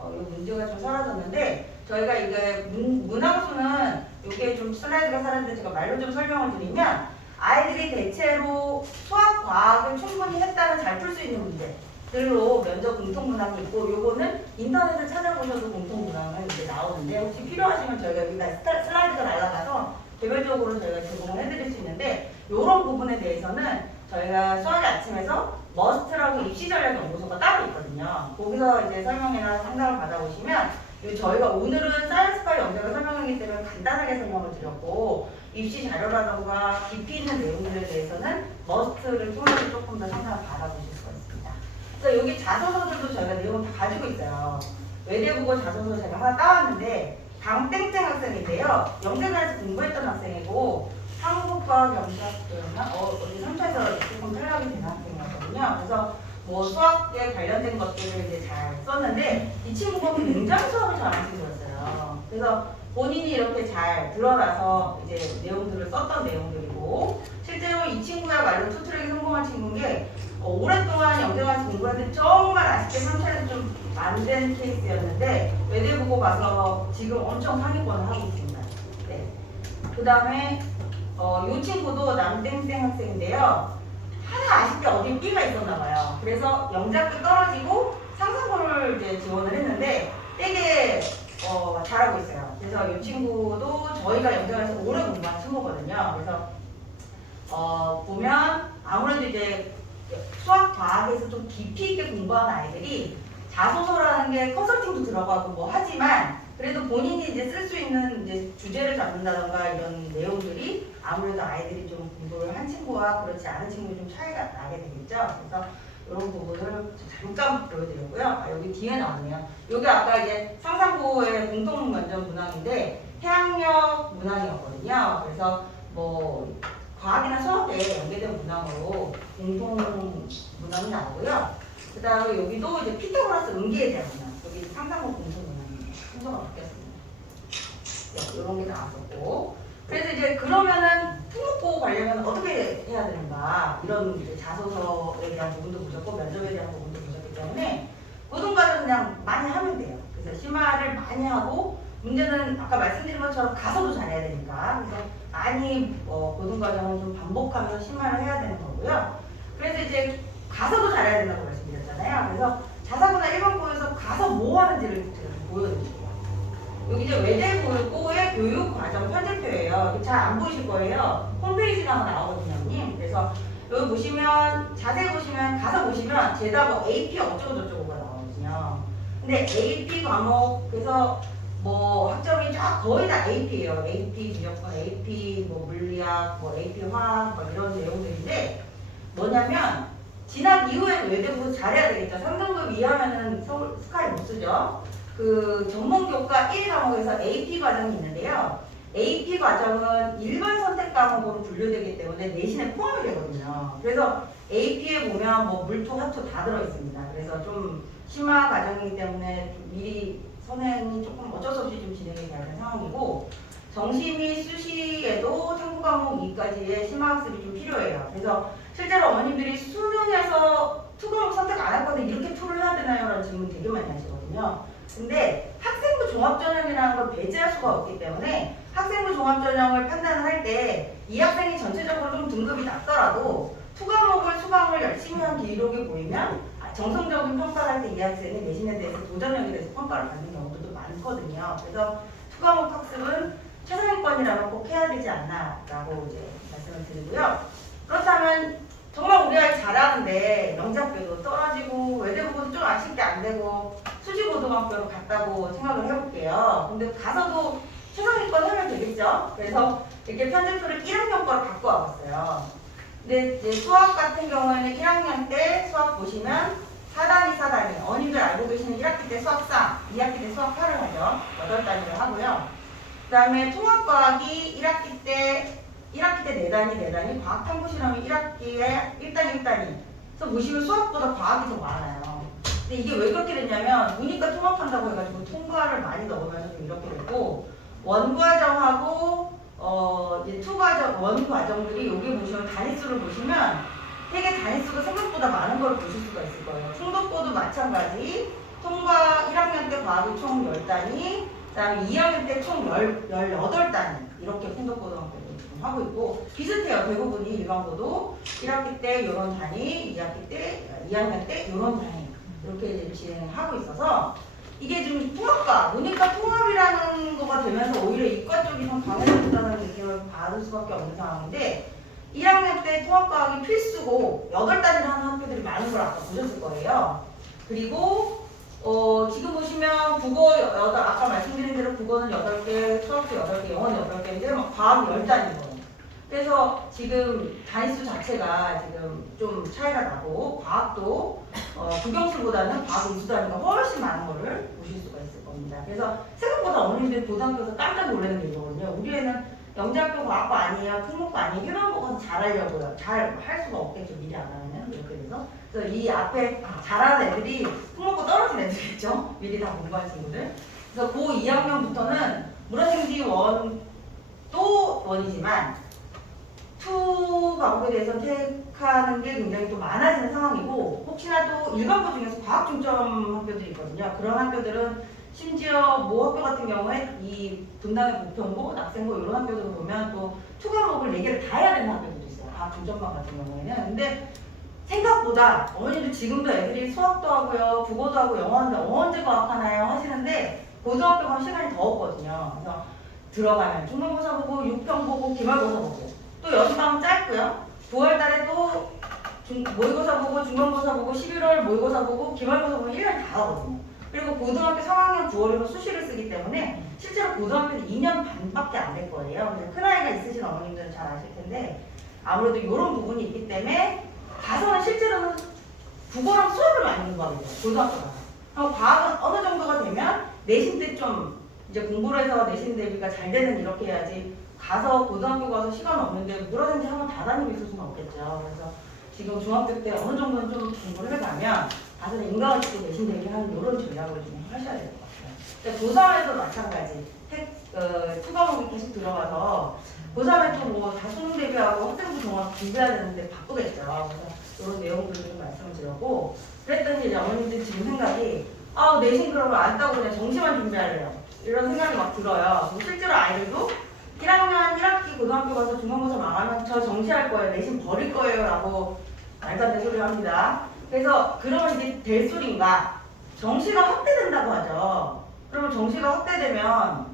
이 문제가 좀 사라졌는데, 저희가 이게 문항수는 이게 좀 슬라이드가 사라졌는데 제가 말로 좀 설명을 드리면, 아이들이 대체로 수학, 과학을 충분히 했다면 잘 풀 수 있는 문제들로 면접 공통 문항이 있고, 요거는 인터넷을 찾아보셔도 공통 문항은 이제 나오는데, 혹시 필요하시면 저희가 여기다 슬라이드가 날아가서 개별적으로 저희가 제공을 해드릴 수 있는데, 요런 부분에 대해서는 저희가 수학의 아침에서 머스트라고 입시전략연구소가 따로 있거든요. 거기서 이제 설명이나 상담을 받아보시면, 저희가 오늘은 사이언스과 영재가 설명하기 때문에 간단하게 설명을 드렸고, 입시 자료라던가 깊이 있는 내용들에 대해서는 머스트를 통해서 조금 더 상담을 받아보실 수가 있습니다. 그래서 여기 자소서들도 저희가 내용을 다 가지고 있어요. 외대국어 자소서 제가 하나 따왔는데, 강땡땡 학생인데요. 영재관에서 공부했던 학생이고, 한국과학 영재학교였나? 어디 3차에서 조금 탈락이 된 학생이었거든요. 그래서 뭐 수학에 관련된 것들을 이제 잘 썼는데, 이 친구가 굉장히 수학을 잘하는 친구였어요. 그래서 본인이 이렇게 잘 드러나서 이제 내용들을 썼던 내용들이고, 실제로 이 친구야말로 투트랙에 성공한 친구인 게 오랫동안 영재관에서 공부했는데 정말 아쉽게 상처는 좀 안 된 케이스였는데 외대 보고 가서 지금 엄청 상위권을 하고 있습니다. 네. 그 다음에 이 친구도 남땡땡 학생인데요. 하나 아쉽게 어디 B가 있었나 봐요. 그래서 영재학교 떨어지고 상상고를 이제 지원을 했는데 되게 잘하고 있어요. 그래서 이 친구도 저희가 영재관에서 오래 공부한 친구거든요. 그래서 보면 아무래도 이제 수학, 과학에서 좀 깊이 있게 공부하는 아이들이 자소서라는 게 컨설팅도 들어가고 뭐 하지만 그래도 본인이 이제 쓸 수 있는 이제 주제를 잡는다던가 이런 내용들이 아무래도 아이들이 좀 공부를 한 친구와 그렇지 않은 친구는 좀 차이가 나게 되겠죠. 그래서 이런 부분을 잠깐 보여드렸고요. 여기 뒤에 나왔네요. 여기 아까 이제 상상고의 공통 면접 문항인데 해양력 문항이었거든요. 그래서 뭐 과학이나 수학에 연계된 문항으로 공통 문항이 나오고요. 그 다음에 여기도 이제 피타고라스 음기에 대한 문항. 여기 상상고 공통 문항입니다. 순서가 바뀌었습니다. 네, 이런 게 나왔었고. 그래서 이제 그러면은 특목고 가려면 어떻게 해야 되는가. 이런 이제 자소서에 대한 부분도 보셨고 면접에 대한 부분도 보셨기 때문에 모든 과는 그냥 많이 하면 돼요. 그래서 심화를 많이 하고 문제는 아까 말씀드린 것처럼 가서도 잘해야 되니까 그래서 많이 고등과정은 좀 반복하면서 심화를 해야 되는 거고요. 그래서 이제 가서도 잘해야 된다고 말씀드렸잖아요. 그래서 자사고나 일반고에서 가서 뭐 하는지를 제가 좀 보여드릴게요. 여기 이제 외대고의 교육과정 편집표예요. 잘 안 보이실 거예요. 홈페이지가 나오거든요, 형님. 그래서 여기 보시면 자세히 보시면 가서 보시면 제다 뭐 AP 어쩌고저쩌고가 나오거든요. 근데 AP 과목에서 뭐 학점이 쫙 거의 다 AP예요. AP 무조건 AP 뭐 물리학, 뭐 AP 화학 뭐 이런 내용들인데 뭐냐면 진학 이후에는 외대고 잘해야 되겠죠. 3등급 이하면은 서울 스카이 못 쓰죠. 그 전문교과 1 과목에서 AP 과정이 있는데요. AP 과정은 일반 선택 과목으로 분류되기 때문에 내신에 포함이 되거든요. 그래서 AP에 보면 뭐 물토, 화토 다 들어있습니다. 그래서 좀 심화 과정이기 때문에 좀 미리 선행이 조금 어쩔 수 없이 좀 진행이 돼야 하는 상황이고 정시 및 수시에도 탐구 과목 2까지의 심화학습이 좀 필요해요. 그래서 실제로 어머님들이 수능에서 투 과목 선택 안 할 건데 이렇게 투를 해야 되나요? 라는 질문 되게 많이 하시거든요. 근데 학생부 종합전형이라는 걸 배제할 수가 없기 때문에 학생부 종합전형을 판단할 때 이 학생이 전체적으로 좀 등급이 낮더라도 투 과목을 수강을 열심히 한 기록이 보이면 정성적인 평가를 할 때 이 학생이 내신에 대해서 도전형에 대해서 평가를 받는 경우도 많거든요. 그래서 투 과목 학습은 최상위권이라면 꼭 해야 되지 않나 라고 이제 말씀을 드리고요. 그렇다면 정말 우리 아이 잘하는데 영재학교도 떨어지고 외대부고도 좀 아쉽게 안 되고 수지고등학교로 갔다고 생각을 해볼게요. 근데 가서도 최상위권 하면 되겠죠? 그래서 이렇게 편집표를 1학년 거로 갖고 와봤어요. 근데 이제 수학 같은 경우에는 1학년 때 수학 보시면 4단위 어머님들 알고 계시는 1학기 때 수학 4, 2학기 때 수학 8을 하죠. 8단위를 하고요. 그 다음에 통합과학이 1학기 때 4단위, 과학탐구 실험이 1학기에 1단위. 그래서 보시면 수학보다 과학이 더 많아요. 근데 이게 왜 그렇게 됐냐면 문이과 통합한다고 해가지고 통과를 많이 넣으면서 좀 이렇게 됐고 원과정하고 이제 원과정들이 여기 보시면 단위수를 보시면 되게 단위수가 생각보다 많은 걸 보실 수가 있을 거예요. 충독고도 마찬가지. 통과 1학년 때 과학이 총 10단위, 그 다음에 2학년 때 총 18단위 이렇게 풍덕고등학교도 지금 하고 있고 비슷해요. 대부분이 일반고도 1학기 때 이런 단위, 2학년 때 이런 단위 이렇게 이제 진행하고 있어서 이게 좀 통합과 문이과 통합이라는 거가 되면서 오히려 이과 쪽이 좀 강해졌다는 느낌을 받을 수밖에 없는 상황인데 1학년 때 통합과학이 필수고 8단위를 하는 학교들이 많은 걸 아까 보셨을 거예요. 그리고 지금 보시면 국어 아까 말씀드린 대로 국어는 8개, 수학도 8개, 영어는 8개인데 막 과학이 10단위거든요. 그래서 지금 단위수 자체가 지금 좀 차이가 나고 과학도 국영수보다는 과학 음수 단위가 훨씬 많은 거를 보실 수가 있을 겁니다. 그래서 생각보다 어머님들 고등학교에서 깜짝 놀라는 게 이거거든요. 우리 애는 영재학교 과학과 아니에요, 특목과 아니에요. 일반고가 잘하려고요. 잘 할 수가 없겠죠. 미리 안 하면 이렇게 돼서. 그래서 이 앞에 잘하는 애들이 특목고 떨어진 애들이겠죠. 미리 다 공부한 친구들. 그래서 고 2학년부터는 물어생지 원도 원이지만 투 과목에 대해서 합격하는 게 굉장히 또 많아지는 상황이고, 혹시나 또 일반고 중에서 과학 중점 학교들이 있거든요. 그런 학교들은 심지어 모 학교 같은 경우에 이 분당의 부평고, 낙생고 이런 학교들을 보면 또 투과목을 4개를 다 해야 되는 학교들도 있어요. 과학 중점반 같은 경우에는. 근데 생각보다 어머니들 지금도 애들이 수학도 하고요, 국어도 하고 영어하는데 언제 과학하나요? 하시는데 고등학교 가면 시간이 더 없거든요. 그래서 들어가면 중간고사 보고, 6평 보고, 기말고사 보고, 또 연방 짧고요. 9월 달에 또 모의고사 보고, 중간고사 보고, 11월 모의고사 보고, 기말고사 보고 1년이 다 가거든요. 그리고 고등학교 3학년 9월이면 수시를 쓰기 때문에 실제로 고등학교는 2년 반밖에 안 될 거예요. 그래서 큰아이가 있으신 어머님들은 잘 아실 텐데 아무래도 이런 부분이 있기 때문에 가서는 실제로는 국어랑 수업을 많이 공부하게 돼요. 고등학교 가서. 그럼 과학은 어느 정도가 되면 내신 때 좀 이제 공부를 해서 내신 대비가 잘 되는 이렇게 해야지, 가서 고등학교 가서 시간 없는데 뭐라든지 한번 다 다니고 있을 수는 없겠죠. 그래서 지금 중학교 때 어느 정도는 좀 공부를 해가면 가서 인과학도 내신 대비하는 이런 전략을 좀 하셔야 될 것 같아요. 고3에도 마찬가지. 투과목이 계속 들어가서 고3에 또 뭐 다 수능 대비하고 학생부 종합 준비해야 되는데 바쁘겠죠. 그래서 이런 내용들을 좀 말씀을 드렸고, 그랬더니 이제 어머님들 지금 생각이 내신 그러면 안 따고 그냥 정시만 준비하래요. 이런 생각이 막 들어요. 실제로 아이들도 1학년 1학기 고등학교 가서 중간고사 망하면 저 정시할 거예요. 내신 버릴 거예요. 라고 말도 안 되는 소리를 합니다. 그래서 그러면 이제 될 소린가? 정시가 확대된다고 하죠. 그러면 정시가 확대되면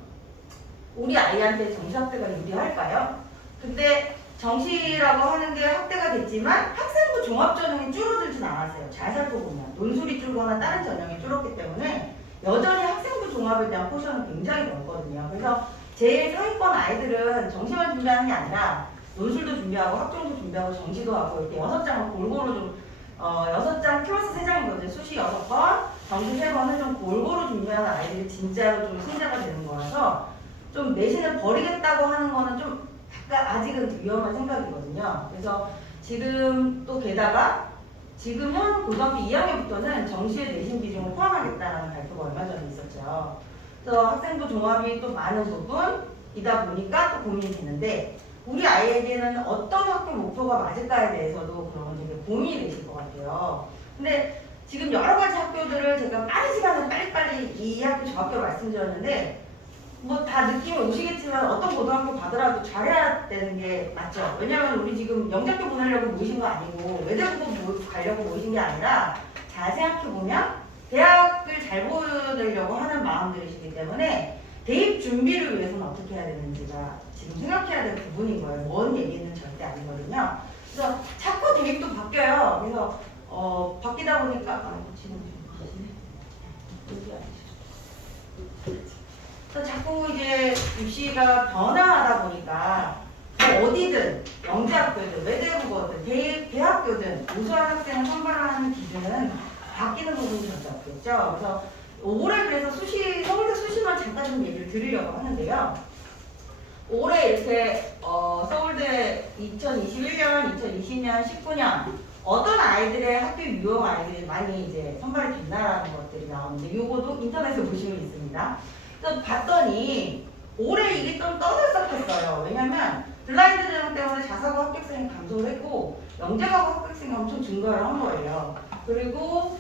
우리 아이한테 정시 확대가 유리할까요? 근데 정시라고 하는 게 확대가 됐지만 학생부 종합전형이 줄어들진 않았어요. 잘 살펴보면 논술이 줄거나 다른 전형이 줄었기 때문에 여전히 학생부 종합에 대한 포션은 굉장히 넓거든요. 그래서 제일 상위권 아이들은 정시만 준비하는 게 아니라 논술도 준비하고 학종도 준비하고 정시도 하고 이렇게 6장을 골고루 좀 6장 플러스 3장이거든요. 수시 6번, 정시 3번을 좀 골고루 준비하는 아이들이 진짜로 좀 승자가 되는 거라서 좀 내신을 버리겠다고 하는 거는 좀 약간 아직은 위험한 생각이거든요. 그래서 지금 또 게다가 지금 현 고등학교 2학년부터는 정시의 내신 비중을 포함하겠다는 발표가 얼마 전에 있었죠. 그래서 학생부 종합이 또 많은 부분이다 보니까 또 고민이 되는데, 우리 아이에게는 어떤 학교 목표가 맞을까에 대해서도 그런 되게 고민이 되실 것 같아요. 근데 지금 여러 가지 학교들을 제가 빠른 시간에 빨리빨리 이 학교 저 학교 말씀드렸는데 뭐 다 느낌이 오시겠지만 어떤 고등학교 가더라도 잘해야 되는 게 맞죠. 왜냐면 우리 지금 영재학교 보내려고 모이신 거 아니고 외대부고 가려고 모이신 게 아니라 잘 생각해보면 대학을 잘 보내려고 하는 마음들이시기 때문에 대입 준비를 위해서는 어떻게 해야 되는지가 지금 생각해야 될 부분인 거예요. 먼 얘기는 절대 아니거든요. 그래서 자꾸 대입도 바뀌어요. 그래서 바뀌다 보니까 지금 여기 아니시죠? 그래서 자꾸 이제 입시가 변화하다 보니까 뭐 어디든 영재학교든 외대부거든 대학교든 우수한 학생을 선발하는 기준은 바뀌는 부분이 절대 없겠죠. 그래서 올해 그래서 서울대 수시만 잠깐 좀 얘기를 드리려고 하는데요. 올해 이렇게 서울대 2021년, 2020년, 19년 어떤 아이들의 학교 유형 아이들이 많이 이제 선발이 된다라는 것들이 나오는데 요거도 인터넷에 보시면 있습니다. 그래서 봤더니 올해 이게 좀 떠들썩했어요. 왜냐면 블라인드 전형 때문에 자사고 합격생이 감소를 했고 영재가고 합격생이 엄청 증가를 한 거예요. 그리고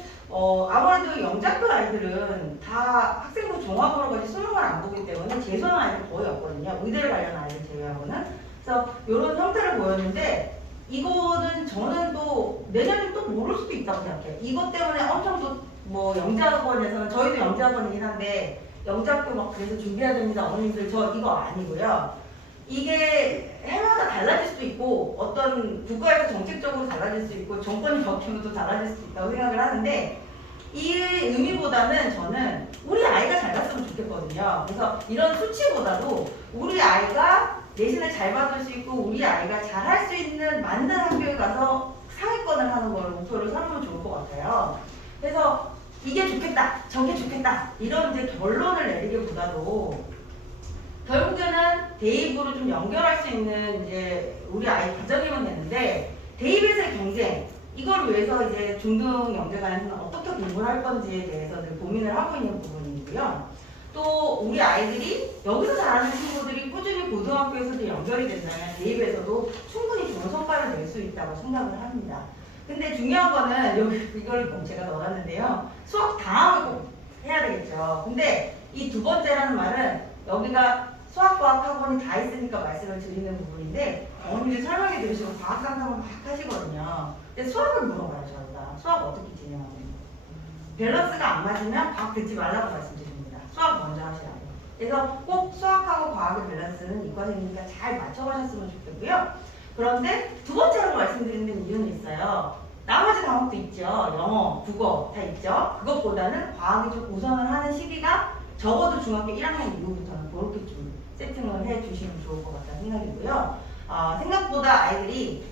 아무래도 영재학교 아이들은 다 학생부 종합으로 가지 수능을 안 보기 때문에 재수하는 아이들 거의 없거든요. 의대를 가려는 아이들 제외하고는. 그래서 이런 형태를 보였는데 이거는 저는 또 내년에 또 모를 수도 있다고 생각해요. 이것 때문에 엄청 또 뭐 영재학원에서는 저희도 영재학원이긴 한데 영재학교 막 그래서 준비해야 됩니다. 어머님들 저 이거 아니고요. 이게 해마다 달라질 수도 있고 어떤 국가에서 정책적으로 달라질 수 있고 정권이 바뀌면 또 달라질 수도 있다고 생각을 하는데 이 의미보다는 저는 우리 아이가 잘 갔으면 좋겠거든요. 그래서 이런 수치보다도 우리 아이가 내신을 잘 받을 수 있고 우리 아이가 잘 할 수 있는 맞는 학교에 가서 상위권을 하는 걸 목표로 삼으면 좋을 것 같아요. 그래서 이게 좋겠다, 저게 좋겠다 이런 이제 결론을 내리기보다도 결국에는 대입으로 좀 연결할 수 있는 이제 우리 아이 가정이면 되는데 대입에서의 경쟁 이걸 위해서 이제 중등 영재관에서는 어떻게 공부를 할 건지에 대해서 늘 고민을 하고 있는 부분이고요. 또 우리 아이들이 여기서 잘하는 친구들이 꾸준히 고등학교에서도 연결이 된다면 대입에서도 충분히 좋은 성과를 낼 수 있다고 생각을 합니다. 근데 중요한 거는 여기 이걸 꼭 제가 넣어놨는데요. 수학 다음을 꼭 해야 되겠죠. 근데 이 두 번째라는 말은 여기가 수학과학학원이 다 있으니까 말씀을 드리는 부분인데 어머님들 설명해 들으시고 과학 상담을 막 하시거든요. 근데 수학을 물어봐요. 저희가 수학 어떻게 진행하는지. 밸런스가 안 맞으면 과학 듣지 말라고 말씀드립니다. 수학 먼저 하시라고. 그래서 꼭 수학하고 과학의 밸런스는 이과생이니까 잘 맞춰가셨으면 좋겠고요. 그런데 두 번째로 말씀드리는 이유는 있어요. 나머지 과목도 있죠. 영어, 국어 다 있죠. 그것보다는 과학이 좀 우선을 하는 시기가 적어도 중학교 1학년 이후부터는 그렇게 좀 세팅을 해주시면 좋을 것 같다는 생각이고요. 생각보다 아이들이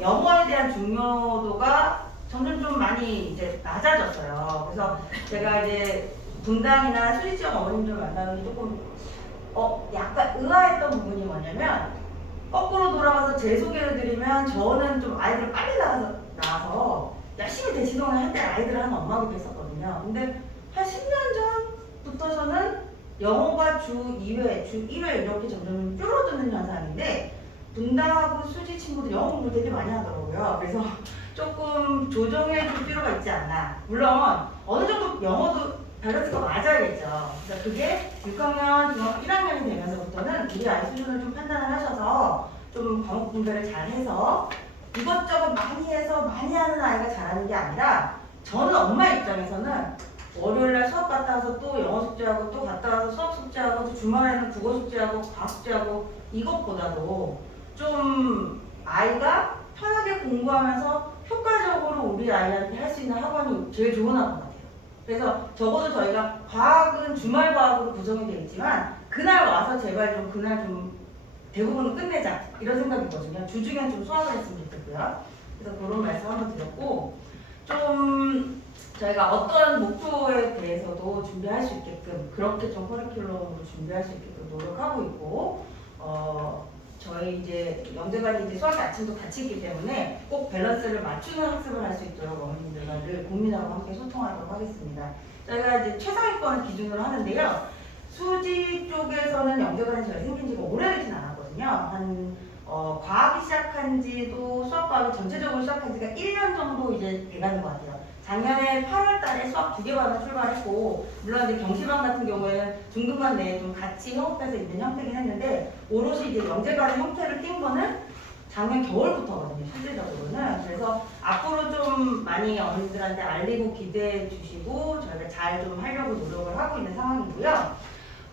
영어에 대한 중요도가 점점 좀 많이 이제 낮아졌어요. 그래서 제가 이제 분당이나 수지 지역 어머님들 만나는 게 조금 약간 의아했던 부분이 뭐냐면 거꾸로 돌아가서 제 소개를 드리면 저는 좀 아이들 빨리 나와서 열심히 대시동을 할 때 아이들을 하는 엄마기도 했었거든요. 근데 한 10년 전부터서는 영어가 주 2회, 주 1회 이렇게 점점 줄어드는 현상인데 분당하고 수지 친구들 영어 공부 되게 많이 하더라고요. 그래서 조금 조정해 줄 필요가 있지 않나. 물론 어느 정도 영어도 밸런스가 맞아야겠죠. 그래서 그게 6학년, 중학교 1학년이 되면서부터는 우리 아이 수준을 좀 판단을 하셔서 좀 과목 분배를 잘 해서 이것저것 많이 해서 많이 하는 아이가 잘하는 게 아니라 저는 엄마 입장에서는 월요일날 수업 갔다 와서 또 영어 숙제하고 또 갔다 와서 수학 숙제하고 또 주말에는 국어 숙제하고 과학 숙제하고 이것보다도 좀 아이가 편하게 공부하면서 효과적으로 우리 아이한테 할 수 있는 학원이 제일 좋은 학원 같아요. 그래서 적어도 저희가 과학은 주말 과학으로 구성이 되어 있지만 그날 와서 제발 좀 그날 좀 대부분은 끝내자 이런 생각이거든요. 주중엔 좀 수학을 했으면 좋겠고요. 그래서 그런 말씀 한번 드렸고 좀 저희가 어떤 목표에 대해서도 준비할 수 있게끔 그렇게 좀 커리큘럼으로 준비할 수 있게끔 노력하고 있고 저희 이제 영재관이 이제 수학의 아침도 같이 있기 때문에 꼭 밸런스를 맞추는 학습을 할 수 있도록 어머님들과 늘 고민하고 함께 소통하도록 하겠습니다. 저희가 이제 최상위권을 기준으로 하는데요. 수지 쪽에서는 영재관이 저희 생긴 지가 오래되진 않았거든요. 과학이 시작한 지도 수학과학이 전체적으로 시작한 지가 1년 정도 이제 돼가는 것 같아요. 작년에 8월 달에 수학 2개반을 출발했고, 물론 이제 경시반 같은 경우에는 중등반 내에 좀 같이 협업해서 있는 형태긴 했는데, 오롯이 이제 영재반의 형태를 띈 거는 작년 겨울부터거든요, 실질적으로는. 그래서 앞으로 좀 많이 어머님들한테 알리고 기대해 주시고, 저희가 잘 좀 하려고 노력을 하고 있는 상황이고요.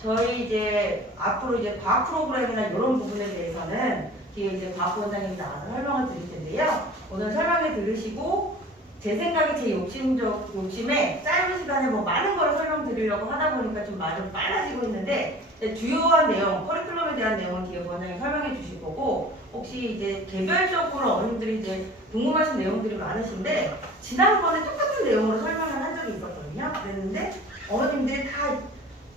저희 이제 앞으로 이제 과학 프로그램이나 이런 부분에 대해서는 뒤에 이제 과학원장님이 나와서 설명을 드릴 텐데요. 오늘 설명을 들으시고 제 생각에 제 욕심에 짧은 시간에 뭐 많은 걸 설명드리려고 하다 보니까 좀 말이 좀 빨라지고 있는데 주요한 내용, 커리큘럼에 대한 내용은 뒤에 원장님이 설명해 주실 거고 혹시 이제 개별적으로 어머님들이 이제 궁금하신 내용들이 많으신데 지난번에 똑같은 내용으로 설명을 한 적이 있었거든요. 그랬는데 어머님들이 다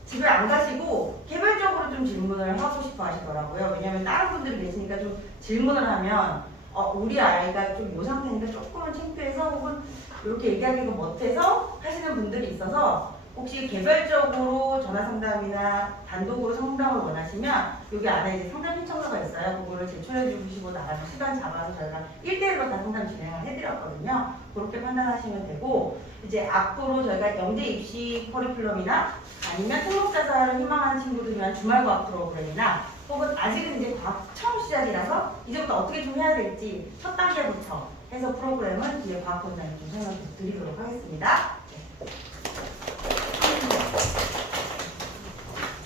집에 안 가시고 개별적으로 좀 질문을 하고 싶어 하시더라고요. 왜냐면 다른 분들이 계시니까 좀 질문을 하면 우리 아이가 좀 이 상태니까 조금은 창피해서 혹은 이렇게 얘기하기가 못해서 하시는 분들이 있어서 혹시 개별적으로 전화 상담이나 단독으로 상담을 원하시면 여기 안에 이제 상담 신청서가 있어요. 그거를 제출해 주시고 나가면 시간 잡아서 저희가 1대1로 다 상담 진행을 해드렸거든요. 그렇게 판단하시면 되고 이제 앞으로 저희가 영재 입시 커리큘럼이나 아니면 특목자사를 희망하는 친구들 위한 주말과학 프로그램이나 혹은 아직은 이제 과학 처음 시작이라서 이제부터 어떻게 좀 해야 될지 첫 단계부터 해서 프로그램은 뒤에 과학원장님 좀 설명 드리도록 하겠습니다.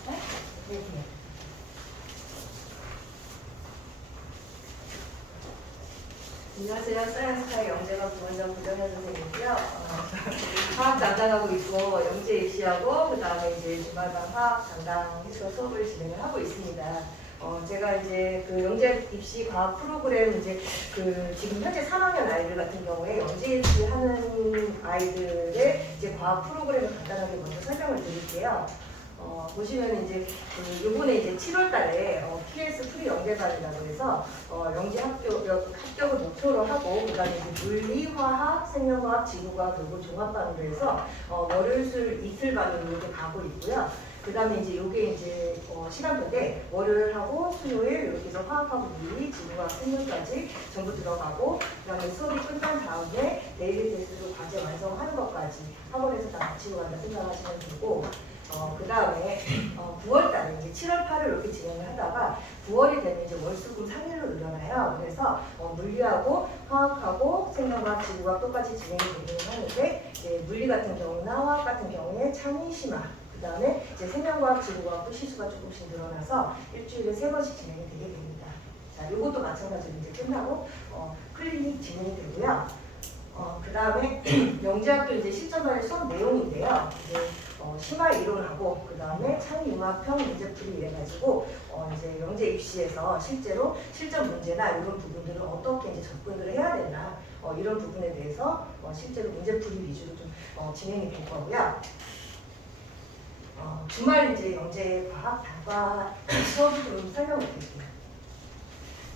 네. 안녕하세요. 사이언스카의 영재관 부원장 구정현 선생님이고요. 화학 담당하고 있고 영재 입시하고 그 다음에 이제 주말반 화학 담당해서 수업을 진행을 하고 있습니다. 제가 이제 그 영재 입시 과학 프로그램 이제 그 지금 현재 3학년 아이들 같은 경우에 영재 입시 하는 아이들의 이제 과학 프로그램을 간단하게 먼저 설명을 드릴게요. 보시면 이제 요번에 이제 7월 달에 PS 프리 영재반이라고 해서 영재 합격을 목표로 하고 그다음에 이제 물리, 화학, 생명과학, 지구과학 그리고 종합반으로 해서 월요일, 수요일 이틀반으로 이렇게 가고 있고요. 그 다음에 이제 요게 이제 시간표인데 월요일하고 수요일 이렇게 해서 화학하고 물리, 지구과학, 생물까지 전부 들어가고 그 다음에 수업이 끝난 다음에 데일리 테스트로 과제 완성하는 것까지 학원에서 다 마치고 간다 생각하시면 되고 그 다음에 9월 달에 이제 7월, 8월 이렇게 진행을 하다가 9월이 되면 이제 월수금 3일로 늘어나요. 그래서 물리하고 화학하고 생명과학, 지구과학 똑같이 진행이 되긴 하는데 이제 물리 같은 경우나 화학 같은 경우에 창의, 심화 그 다음에 이제 생명과학, 지구과학도 시수가 조금씩 늘어나서 일주일에 3번씩 진행이 되게 됩니다. 자, 요것도 마찬가지로 이제 끝나고 클리닉 진행이 되고요. 그 다음에 영재학교 이제 실전반의 수업 내용인데요. 이제 심화 이론하고 그 다음에 창의융합형 문제풀이 이래가지고 이제 영재 입시에서 실제로 실전 문제나 이런 부분들을 어떻게 이제 접근을 해야 되나 이런 부분에 대해서 실제로 문제풀이 위주로 좀 진행이 될 거고요. 주말 이제 영재 과학 단과 수업을 좀 설명을 드릴게요.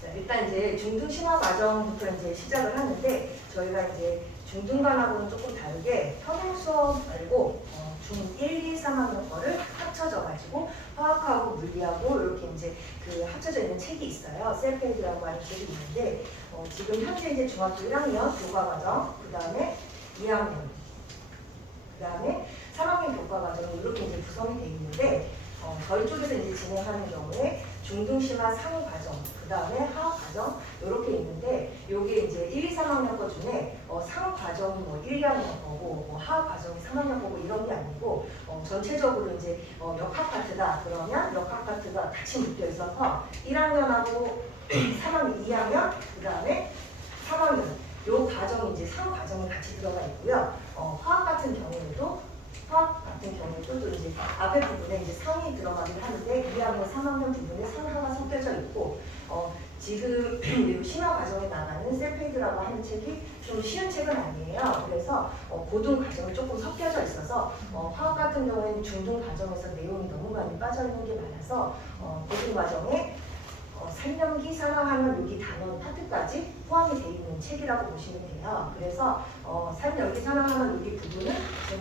자, 일단 이제 중등 심화 과정부터 이제 시작을 하는데 저희가 이제 중등반하고는 조금 다르게 평행 수업 말고 중1, 2, 3학년 거를 합쳐져 가지고 화학하고 물리하고 이렇게 이제 그 합쳐져 있는 책이 있어요. 셀페이드라고 하는 책이 있는데 지금 현재 이제 중학교 1학년 교과과정, 그 다음에 2학년, 그 다음에 3학년 교과과정이 이렇게 이제 구성이 되어 있는데 저희 쪽에서 이제 진행하는 경우에 중등심화 상과정, 그 다음에 하학과정 이렇게 있는데 여기 이제 1, 2, 3학년 거 중에 상과정이 뭐 1, 2학년 거고 뭐 하학과정이 3학년 거고 이런 게 아니고 전체적으로 이제 역학 파트다 그러면 역학 파트가 같이 묶여 있어서 1학년하고 3학년, 2학년 그 다음에 3학년 요 과정이 이제 상과정이 같이 들어가 있고요. 화학 같은 경우에도 또 이제 앞에 부분에 이제 상이 들어가긴 하는데 2학년, 3학년 부분에 상하가 섞여져 있고 지금 심화 과정에 나가는 셀페이드라고 하는 책이 좀 쉬운 책은 아니에요. 그래서 고등 과정이 조금 섞여져 있어서 화학 같은 경우에는 중등 과정에서 내용이 너무 많이 빠져 있는 게 많아서 고등 과정에 3년기, 3학년 여기 단원 파트까지 포함이 되어 있는 책이라고 보시면 돼요. 그래서 3년기, 3학년 여기 부분은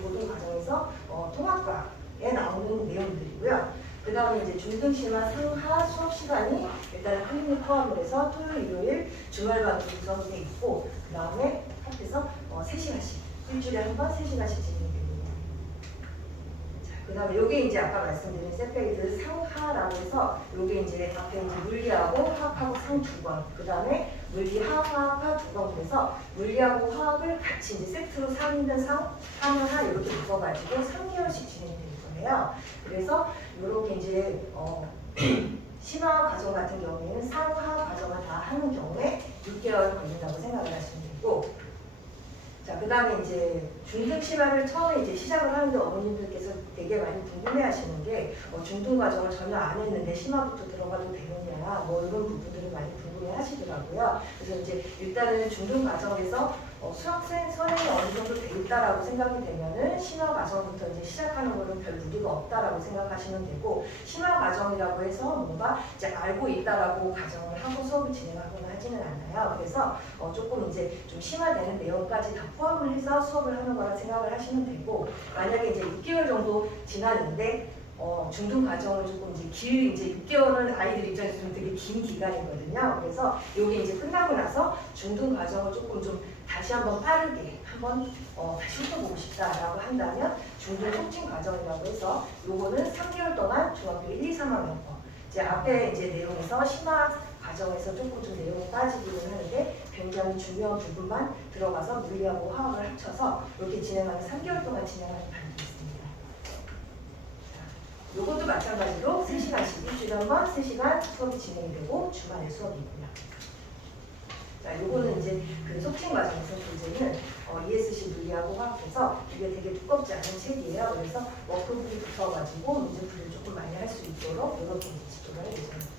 고등 과정에서 통합과에 나오는 내용들이고요. 그 다음에 이제 중등심화 상하 수업 시간이 일단 클리닉 포함을 해서 토요일, 일요일, 주말반 구성이 돼 있고 그 다음에 합해서 3시간씩 일주일에 한 번 3시간씩 진행이 됩니다. 그 다음에 요게 이제 아까 말씀드린 셀페이드 상하라고 해서 요게 이제 앞에 이제 물리하고 화학하고 상 두 번, 그 다음에 물리, 화학 두 번 그래서 물리하고 화학을 같이 이제 세트로 상이든 상, 하면 하 이렇게 묶어가지고 3개월씩 진행이 되는 거예요. 그래서 요렇게 이제 심화 과정 같은 경우에는 상하 과정을 다 하는 경우에 6개월 걸린다고 생각을 하시면 되고 자, 그 다음에 이제 중등 심화를 처음에 이제 시작을 하는데 어머님들께서 되게 많이 궁금해 하시는 게 중등 과정을 전혀 안 했는데 심화부터 들어가도 되느냐 뭐 이런 부분들을 많이 궁금해 하시더라고요. 그래서 이제 일단은 중등 과정에서 수학생 선행이 어느 정도 돼 있다라고 생각이 되면은 심화 과정부터 이제 시작하는 거는 별 무리가 없다라고 생각하시면 되고 심화 과정이라고 해서 뭔가 이제 알고 있다라고 가정을 하고 수업을 진행하거나 하지는 않아요. 그래서 조금 이제 좀 심화되는 내용까지 다 포함을 해서 수업을 하는 거라 생각을 하시면 되고 만약에 이제 6개월 정도 지났는데 중등 과정을 조금 이제 6개월은 아이들 입장에서 좀 되게 긴 기간이거든요. 그래서 이게 이제 끝나고 나서 중등 과정을 조금 좀 다시 한번 빠르게 한번 다시 훑어보고 싶다라고 한다면 중등 촉진 과정이라고 해서 요거는 3개월 동안 중학교 1, 2, 3학년 거 이제 앞에 이제 내용에서 심화 과정에서 조금 좀 내용이 빠지기는 하는데 굉장히 중요한 부분만 들어가서 물리하고 화학을 합쳐서 이렇게 진행하는 3개월 동안 진행하는 반이 있습니다. 이것도 마찬가지로 3시간씩 일주일에 한 번 3시간 수업이 진행이 되고 주말에 수업이 있고요. 자, 요거는 이제 그 속칭 과정에서 교재는 ESC 물리하고 화학해서 이게 되게 두껍지 않은 책이에요. 그래서 워크북이 붙어가지고 문제풀이를 조금 많이 할 수 있도록 이렇게 지도를 할 예정입니다.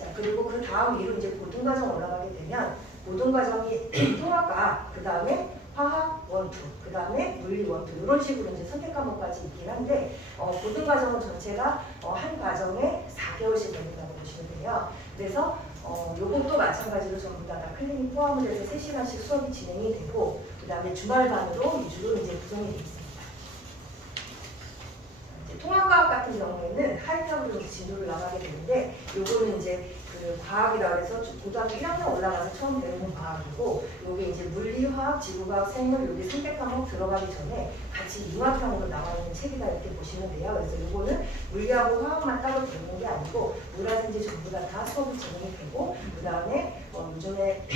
자, 그리고 그 다음 위로 이제 고등과정 올라가게 되면 고등과정이 통합과 그 다음에 화학 원투, 그 다음에 물리 원투 이런 식으로 이제 선택 과목까지 있긴 한데 고등과정은 전체가 한 과정에 4개월씩 걸린다고 보시면 돼요. 그래서 요것도 마찬가지로 전부 다 클리닉 포함을 해서 3시간씩 수업이 진행이 되고 그 다음에 주말반으로 위주로 이제 구성이 되어 있습니다. 이제 통합과학 같은 경우에는 하이탑으로 이제 진도를 나가게 되는데 요거는 이제 그 과학이라 해서 고등학교 1학년 올라가서 처음 배우는 과학이고 요게 이제 물리화학, 지구과학, 생물 요게 선택과목 들어가기 전에 같이 융합형으로 나와 있는 책이다 이렇게 보시면 돼요. 그래서 요거는 물리하고 화학만 따로 배우는 게 아니고 문화생지 전부 다 수업이 진행이 되고 그 다음에 요즘에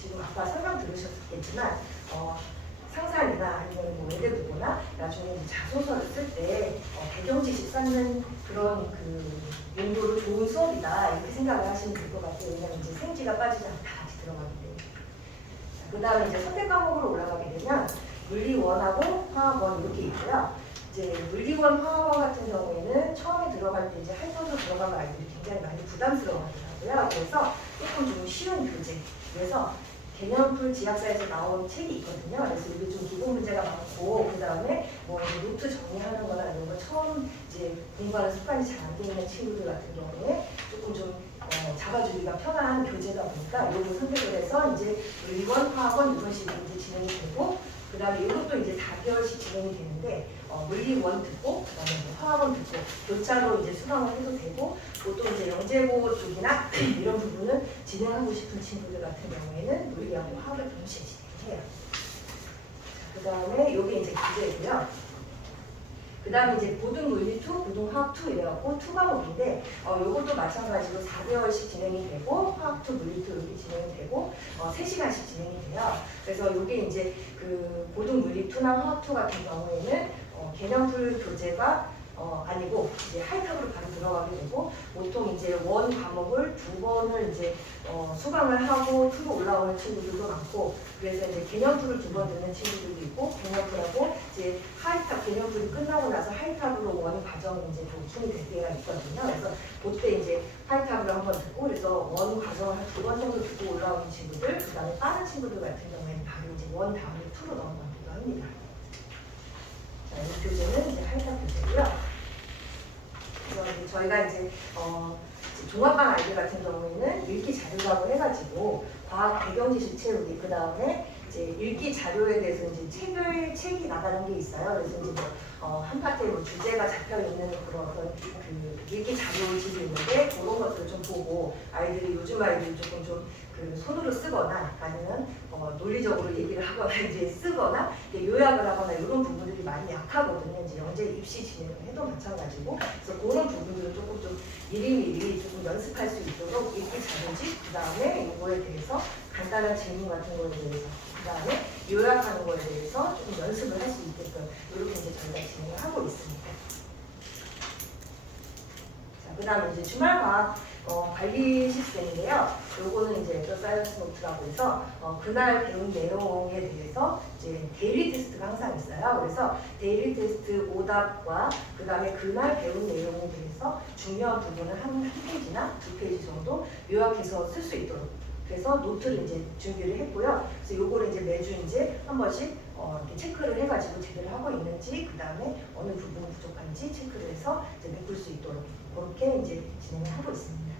지금 아까 설명 들으셨겠지만 상상이나 아니면 뭐 외대부고나 나중에 이제 자소서를 쓸 때 배경 지식 쌓는 그런 그 용도로 좋은 수업이다 이렇게 생각을 하시면 될 것 같아요. 왜냐하면 이제 생지가 빠지지 않고 다 같이 들어가기 때문에. 그 다음에 이제 선택 과목으로 올라가게 되면 물리원하고 화학원 이렇게 있고요. 이제 물리원, 화학원 같은 경우에는 처음에 들어갈 때 이제 하이퍼로 들어가는 아이들이 굉장히 많이 부담스러워하더라고요. 그래서 조금 좀 쉬운 교재. 그래서 개념풀 지학사에서 나온 책이 있거든요. 그래서 이게 좀 기본 문제가 많고 그 다음에 뭐 노트 정리하는 거나 이런 거 처음 이제 공부하는 습관이 잘 안 돼 있는 친구들 같은 경우에 조금 좀 잡아주기가 편한 교재다 보니까 이거 선택을 해서 이제 물리원, 화학원 이런 식으로 이제 진행이 되고 그 다음에 이것도 이제 4개월씩 진행이 되는데 물리원 듣고 그 다음에 뭐 화학원 듣고 교차로 이제 수강을 해도 되고 보통 이제 영재고 쪽이나 이런 부분은 진행하고 싶은 친구들 같은 경우에는 물리하고 화학을 동시에 진행해요. 그 다음에 이게 이제 기재고요. 그 다음에 이제 고등물리 2, 고등화학 2 이래갖고 2과목인데 요것도 마찬가지로 4개월씩 진행이 되고 화학 2, 물리 2 이렇게 진행이 되고 3시간씩 진행이 돼요. 그래서 요게 이제 그 고등물리 2나 화학 2 같은 경우에는 개념풀 교재가 아니고 이제 하이탑으로 바로 들어가게 되고 보통 이제 원 과목을 2번을 이제 수강을 하고 2로 올라오는 친구들도 많고 그래서 이제 개념풀을 2번 듣는 친구들도 있고 개념풀하고 이제 하이탑 개념풀이 끝나고 나서 하이탑으로 원 과정이 이제 보충이 될 때가 있거든요. 그래서 그때 이제 하이탑으로 한번 듣고 그래서 원 과정을 한 2번 정도 듣고 올라오는 친구들 그 다음에 빠른 친구들 같은 경우에는 바로 이제 원 다음에 2로 넘어가기도 합니다. 자, 이 교재는 이제 하이탑 교재고요. 그래서 저희가 이제 종합반 아이들 같은 경우에는 읽기 자료라고 해가지고 과학 배경 지식 채우기 그 다음에 이제 읽기 자료에 대해서 이제 책이 나가는 게 있어요. 그래서 이제 한 파트에 뭐 주제가 잡혀 있는 그런 그 읽기 자료집이 있는데 그런 것들을 좀 보고 아이들이 요즘 아이들이 조금 좀 그 손으로 쓰거나 아니면 논리적으로 얘기를 하거나 이제 쓰거나 요약을 하거나 이런 부분들이 많이 약하거든요. 이제 영재 입시 진행을 해도 마찬가지고 그래서 그런 부분들을 조금 좀 미리미리 조금 연습할 수 있도록 읽기 자료집 그 다음에 이거에 대해서 간단한 질문 같은 거에 대해서 그 다음에 요약하는 거에 대해서 조금 연습을 할 수 있게끔 이렇게 이제 저희가 진행을 하고 있습니다. 자, 그 다음에 이제 주말과학 관리 시스템인데요. 요거는 이제 사이언스 노트라고 해서 그날 배운 내용에 대해서 이제 데일리 테스트가 항상 있어요. 그래서 데일리 테스트 오답과 그 다음에 그날 배운 내용에 대해서 중요한 부분을 한 페이지나 2페이지 정도 요약해서 쓸 수 있도록 그래서 노트를 이제 준비를 했고요. 그래서 요거를 이제 매주 이제 한 번씩 이렇게 체크를 해가지고 제대로 하고 있는지 그 다음에 어느 부분이 부족한지 체크를 해서 이제 메꿀 수 있도록 그렇게 이제 진행을 하고 있습니다.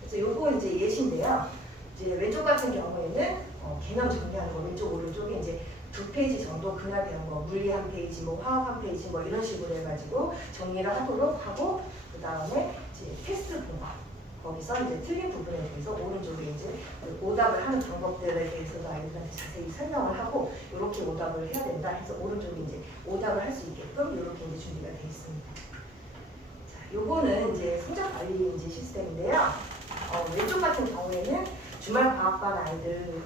그래서 요거 이제 예시인데요. 이제 왼쪽 같은 경우에는 개념 정리하는 거 왼쪽 오른쪽에 이제 2페이지 정도 그날 배운 거 물리 한 페이지 뭐 화학 한 페이지 뭐 이런 식으로 해가지고 정리를 하도록 하고 그 다음에 이제 테스트 본 거. 거기서 이제 틀린 부분에 대해서 오른쪽에 이제 오답을 하는 방법들에 대해서도 아이들한테 자세히 설명을 하고 이렇게 오답을 해야 된다 해서 오른쪽에 이제 오답을 할 수 있게끔 이렇게 이제 준비가 되어 있습니다. 자, 요거는 이제 성적 관리 이제 시스템인데요. 왼쪽 같은 경우에는 주말 과학반 아이들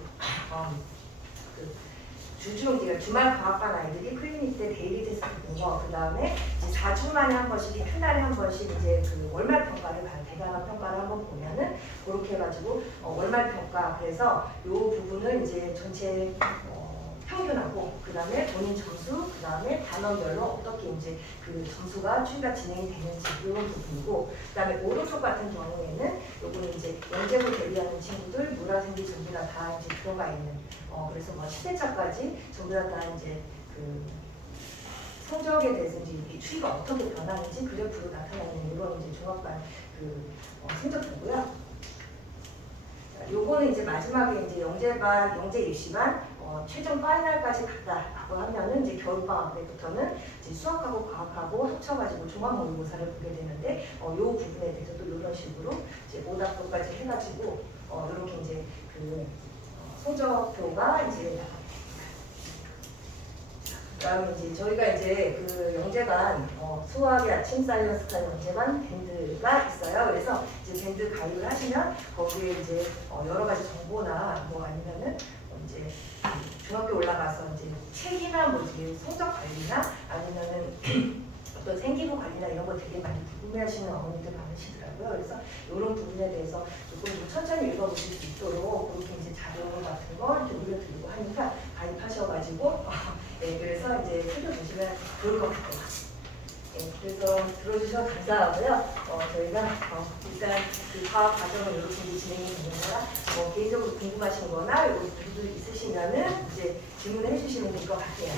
주말 과학반 아이들이 클리닉 때 데일리 테스트 본 거, 그 다음에 4주 만에 한 번씩, 한 달에 한 번씩 이제 그 월말 평가를 대단한 평가를 한번 보면은 그렇게 해가지고 월말 평가 그래서 요 부분을 이제 전체 평균하고 그 다음에 본인 점수, 그 다음에 단원별로 어떻게 이제 그 점수가 추이가 진행이 되는지 이런 부분이고 그 다음에 오른쪽 같은 경우에는 요거는 이제 영재고 대비하는 친구들 문화생기 전부 다 이제 들어가 있는 그래서 뭐 10회차까지 전부 다 이제 그 성적에 대해서 이제 이 추이가 어떻게 변하는지 그래프로 나타나는 이런 이제 종합반 그 성적표고요. 요거는 이제 마지막에 이제 영재 입시반 최종 파이널까지 갔다라고 하면은 이제 겨울방학 때부터는 이제 수학하고 과학하고 합쳐가지고 종합 모의고사를 보게 되는데 요 부분에 대해서도 이런 식으로 이제 오답도까지 해가지고 이렇게 이제 그 성적표가 이제 그다음에 이제 저희가 이제 그 영재반 수학의 아침 사이언스과 영재반 밴드가 있어요. 그래서 이제 밴드 가입을 하시면 거기에 이제 여러 가지 정보나 뭐 아니면은 이제 중학교 올라가서 이제 책이나 뭐 이제 성적 관리나 아니면은 어떤 생기부 관리나 이런 거 되게 많이 궁금해하시는 어머니들 많으시더라고요. 그래서 이런 부분에 대해서 조금 좀 천천히 읽어보실 수 있도록 그렇게 이제 자료 같은 거 이렇게 올려드리고 하니까 가입하셔가지고 네, 그래서 이제 살펴보시면 좋을 것 같아요. 네, 그래서 들어주셔서 감사하고요. 저희가 일단 그 과학 과정을 이렇게 이제 진행이 되는 거라 개인적으로 궁금하신 거나 이런 부분들 있으시면은 이제 질문을 해주시면 될 것 같아요.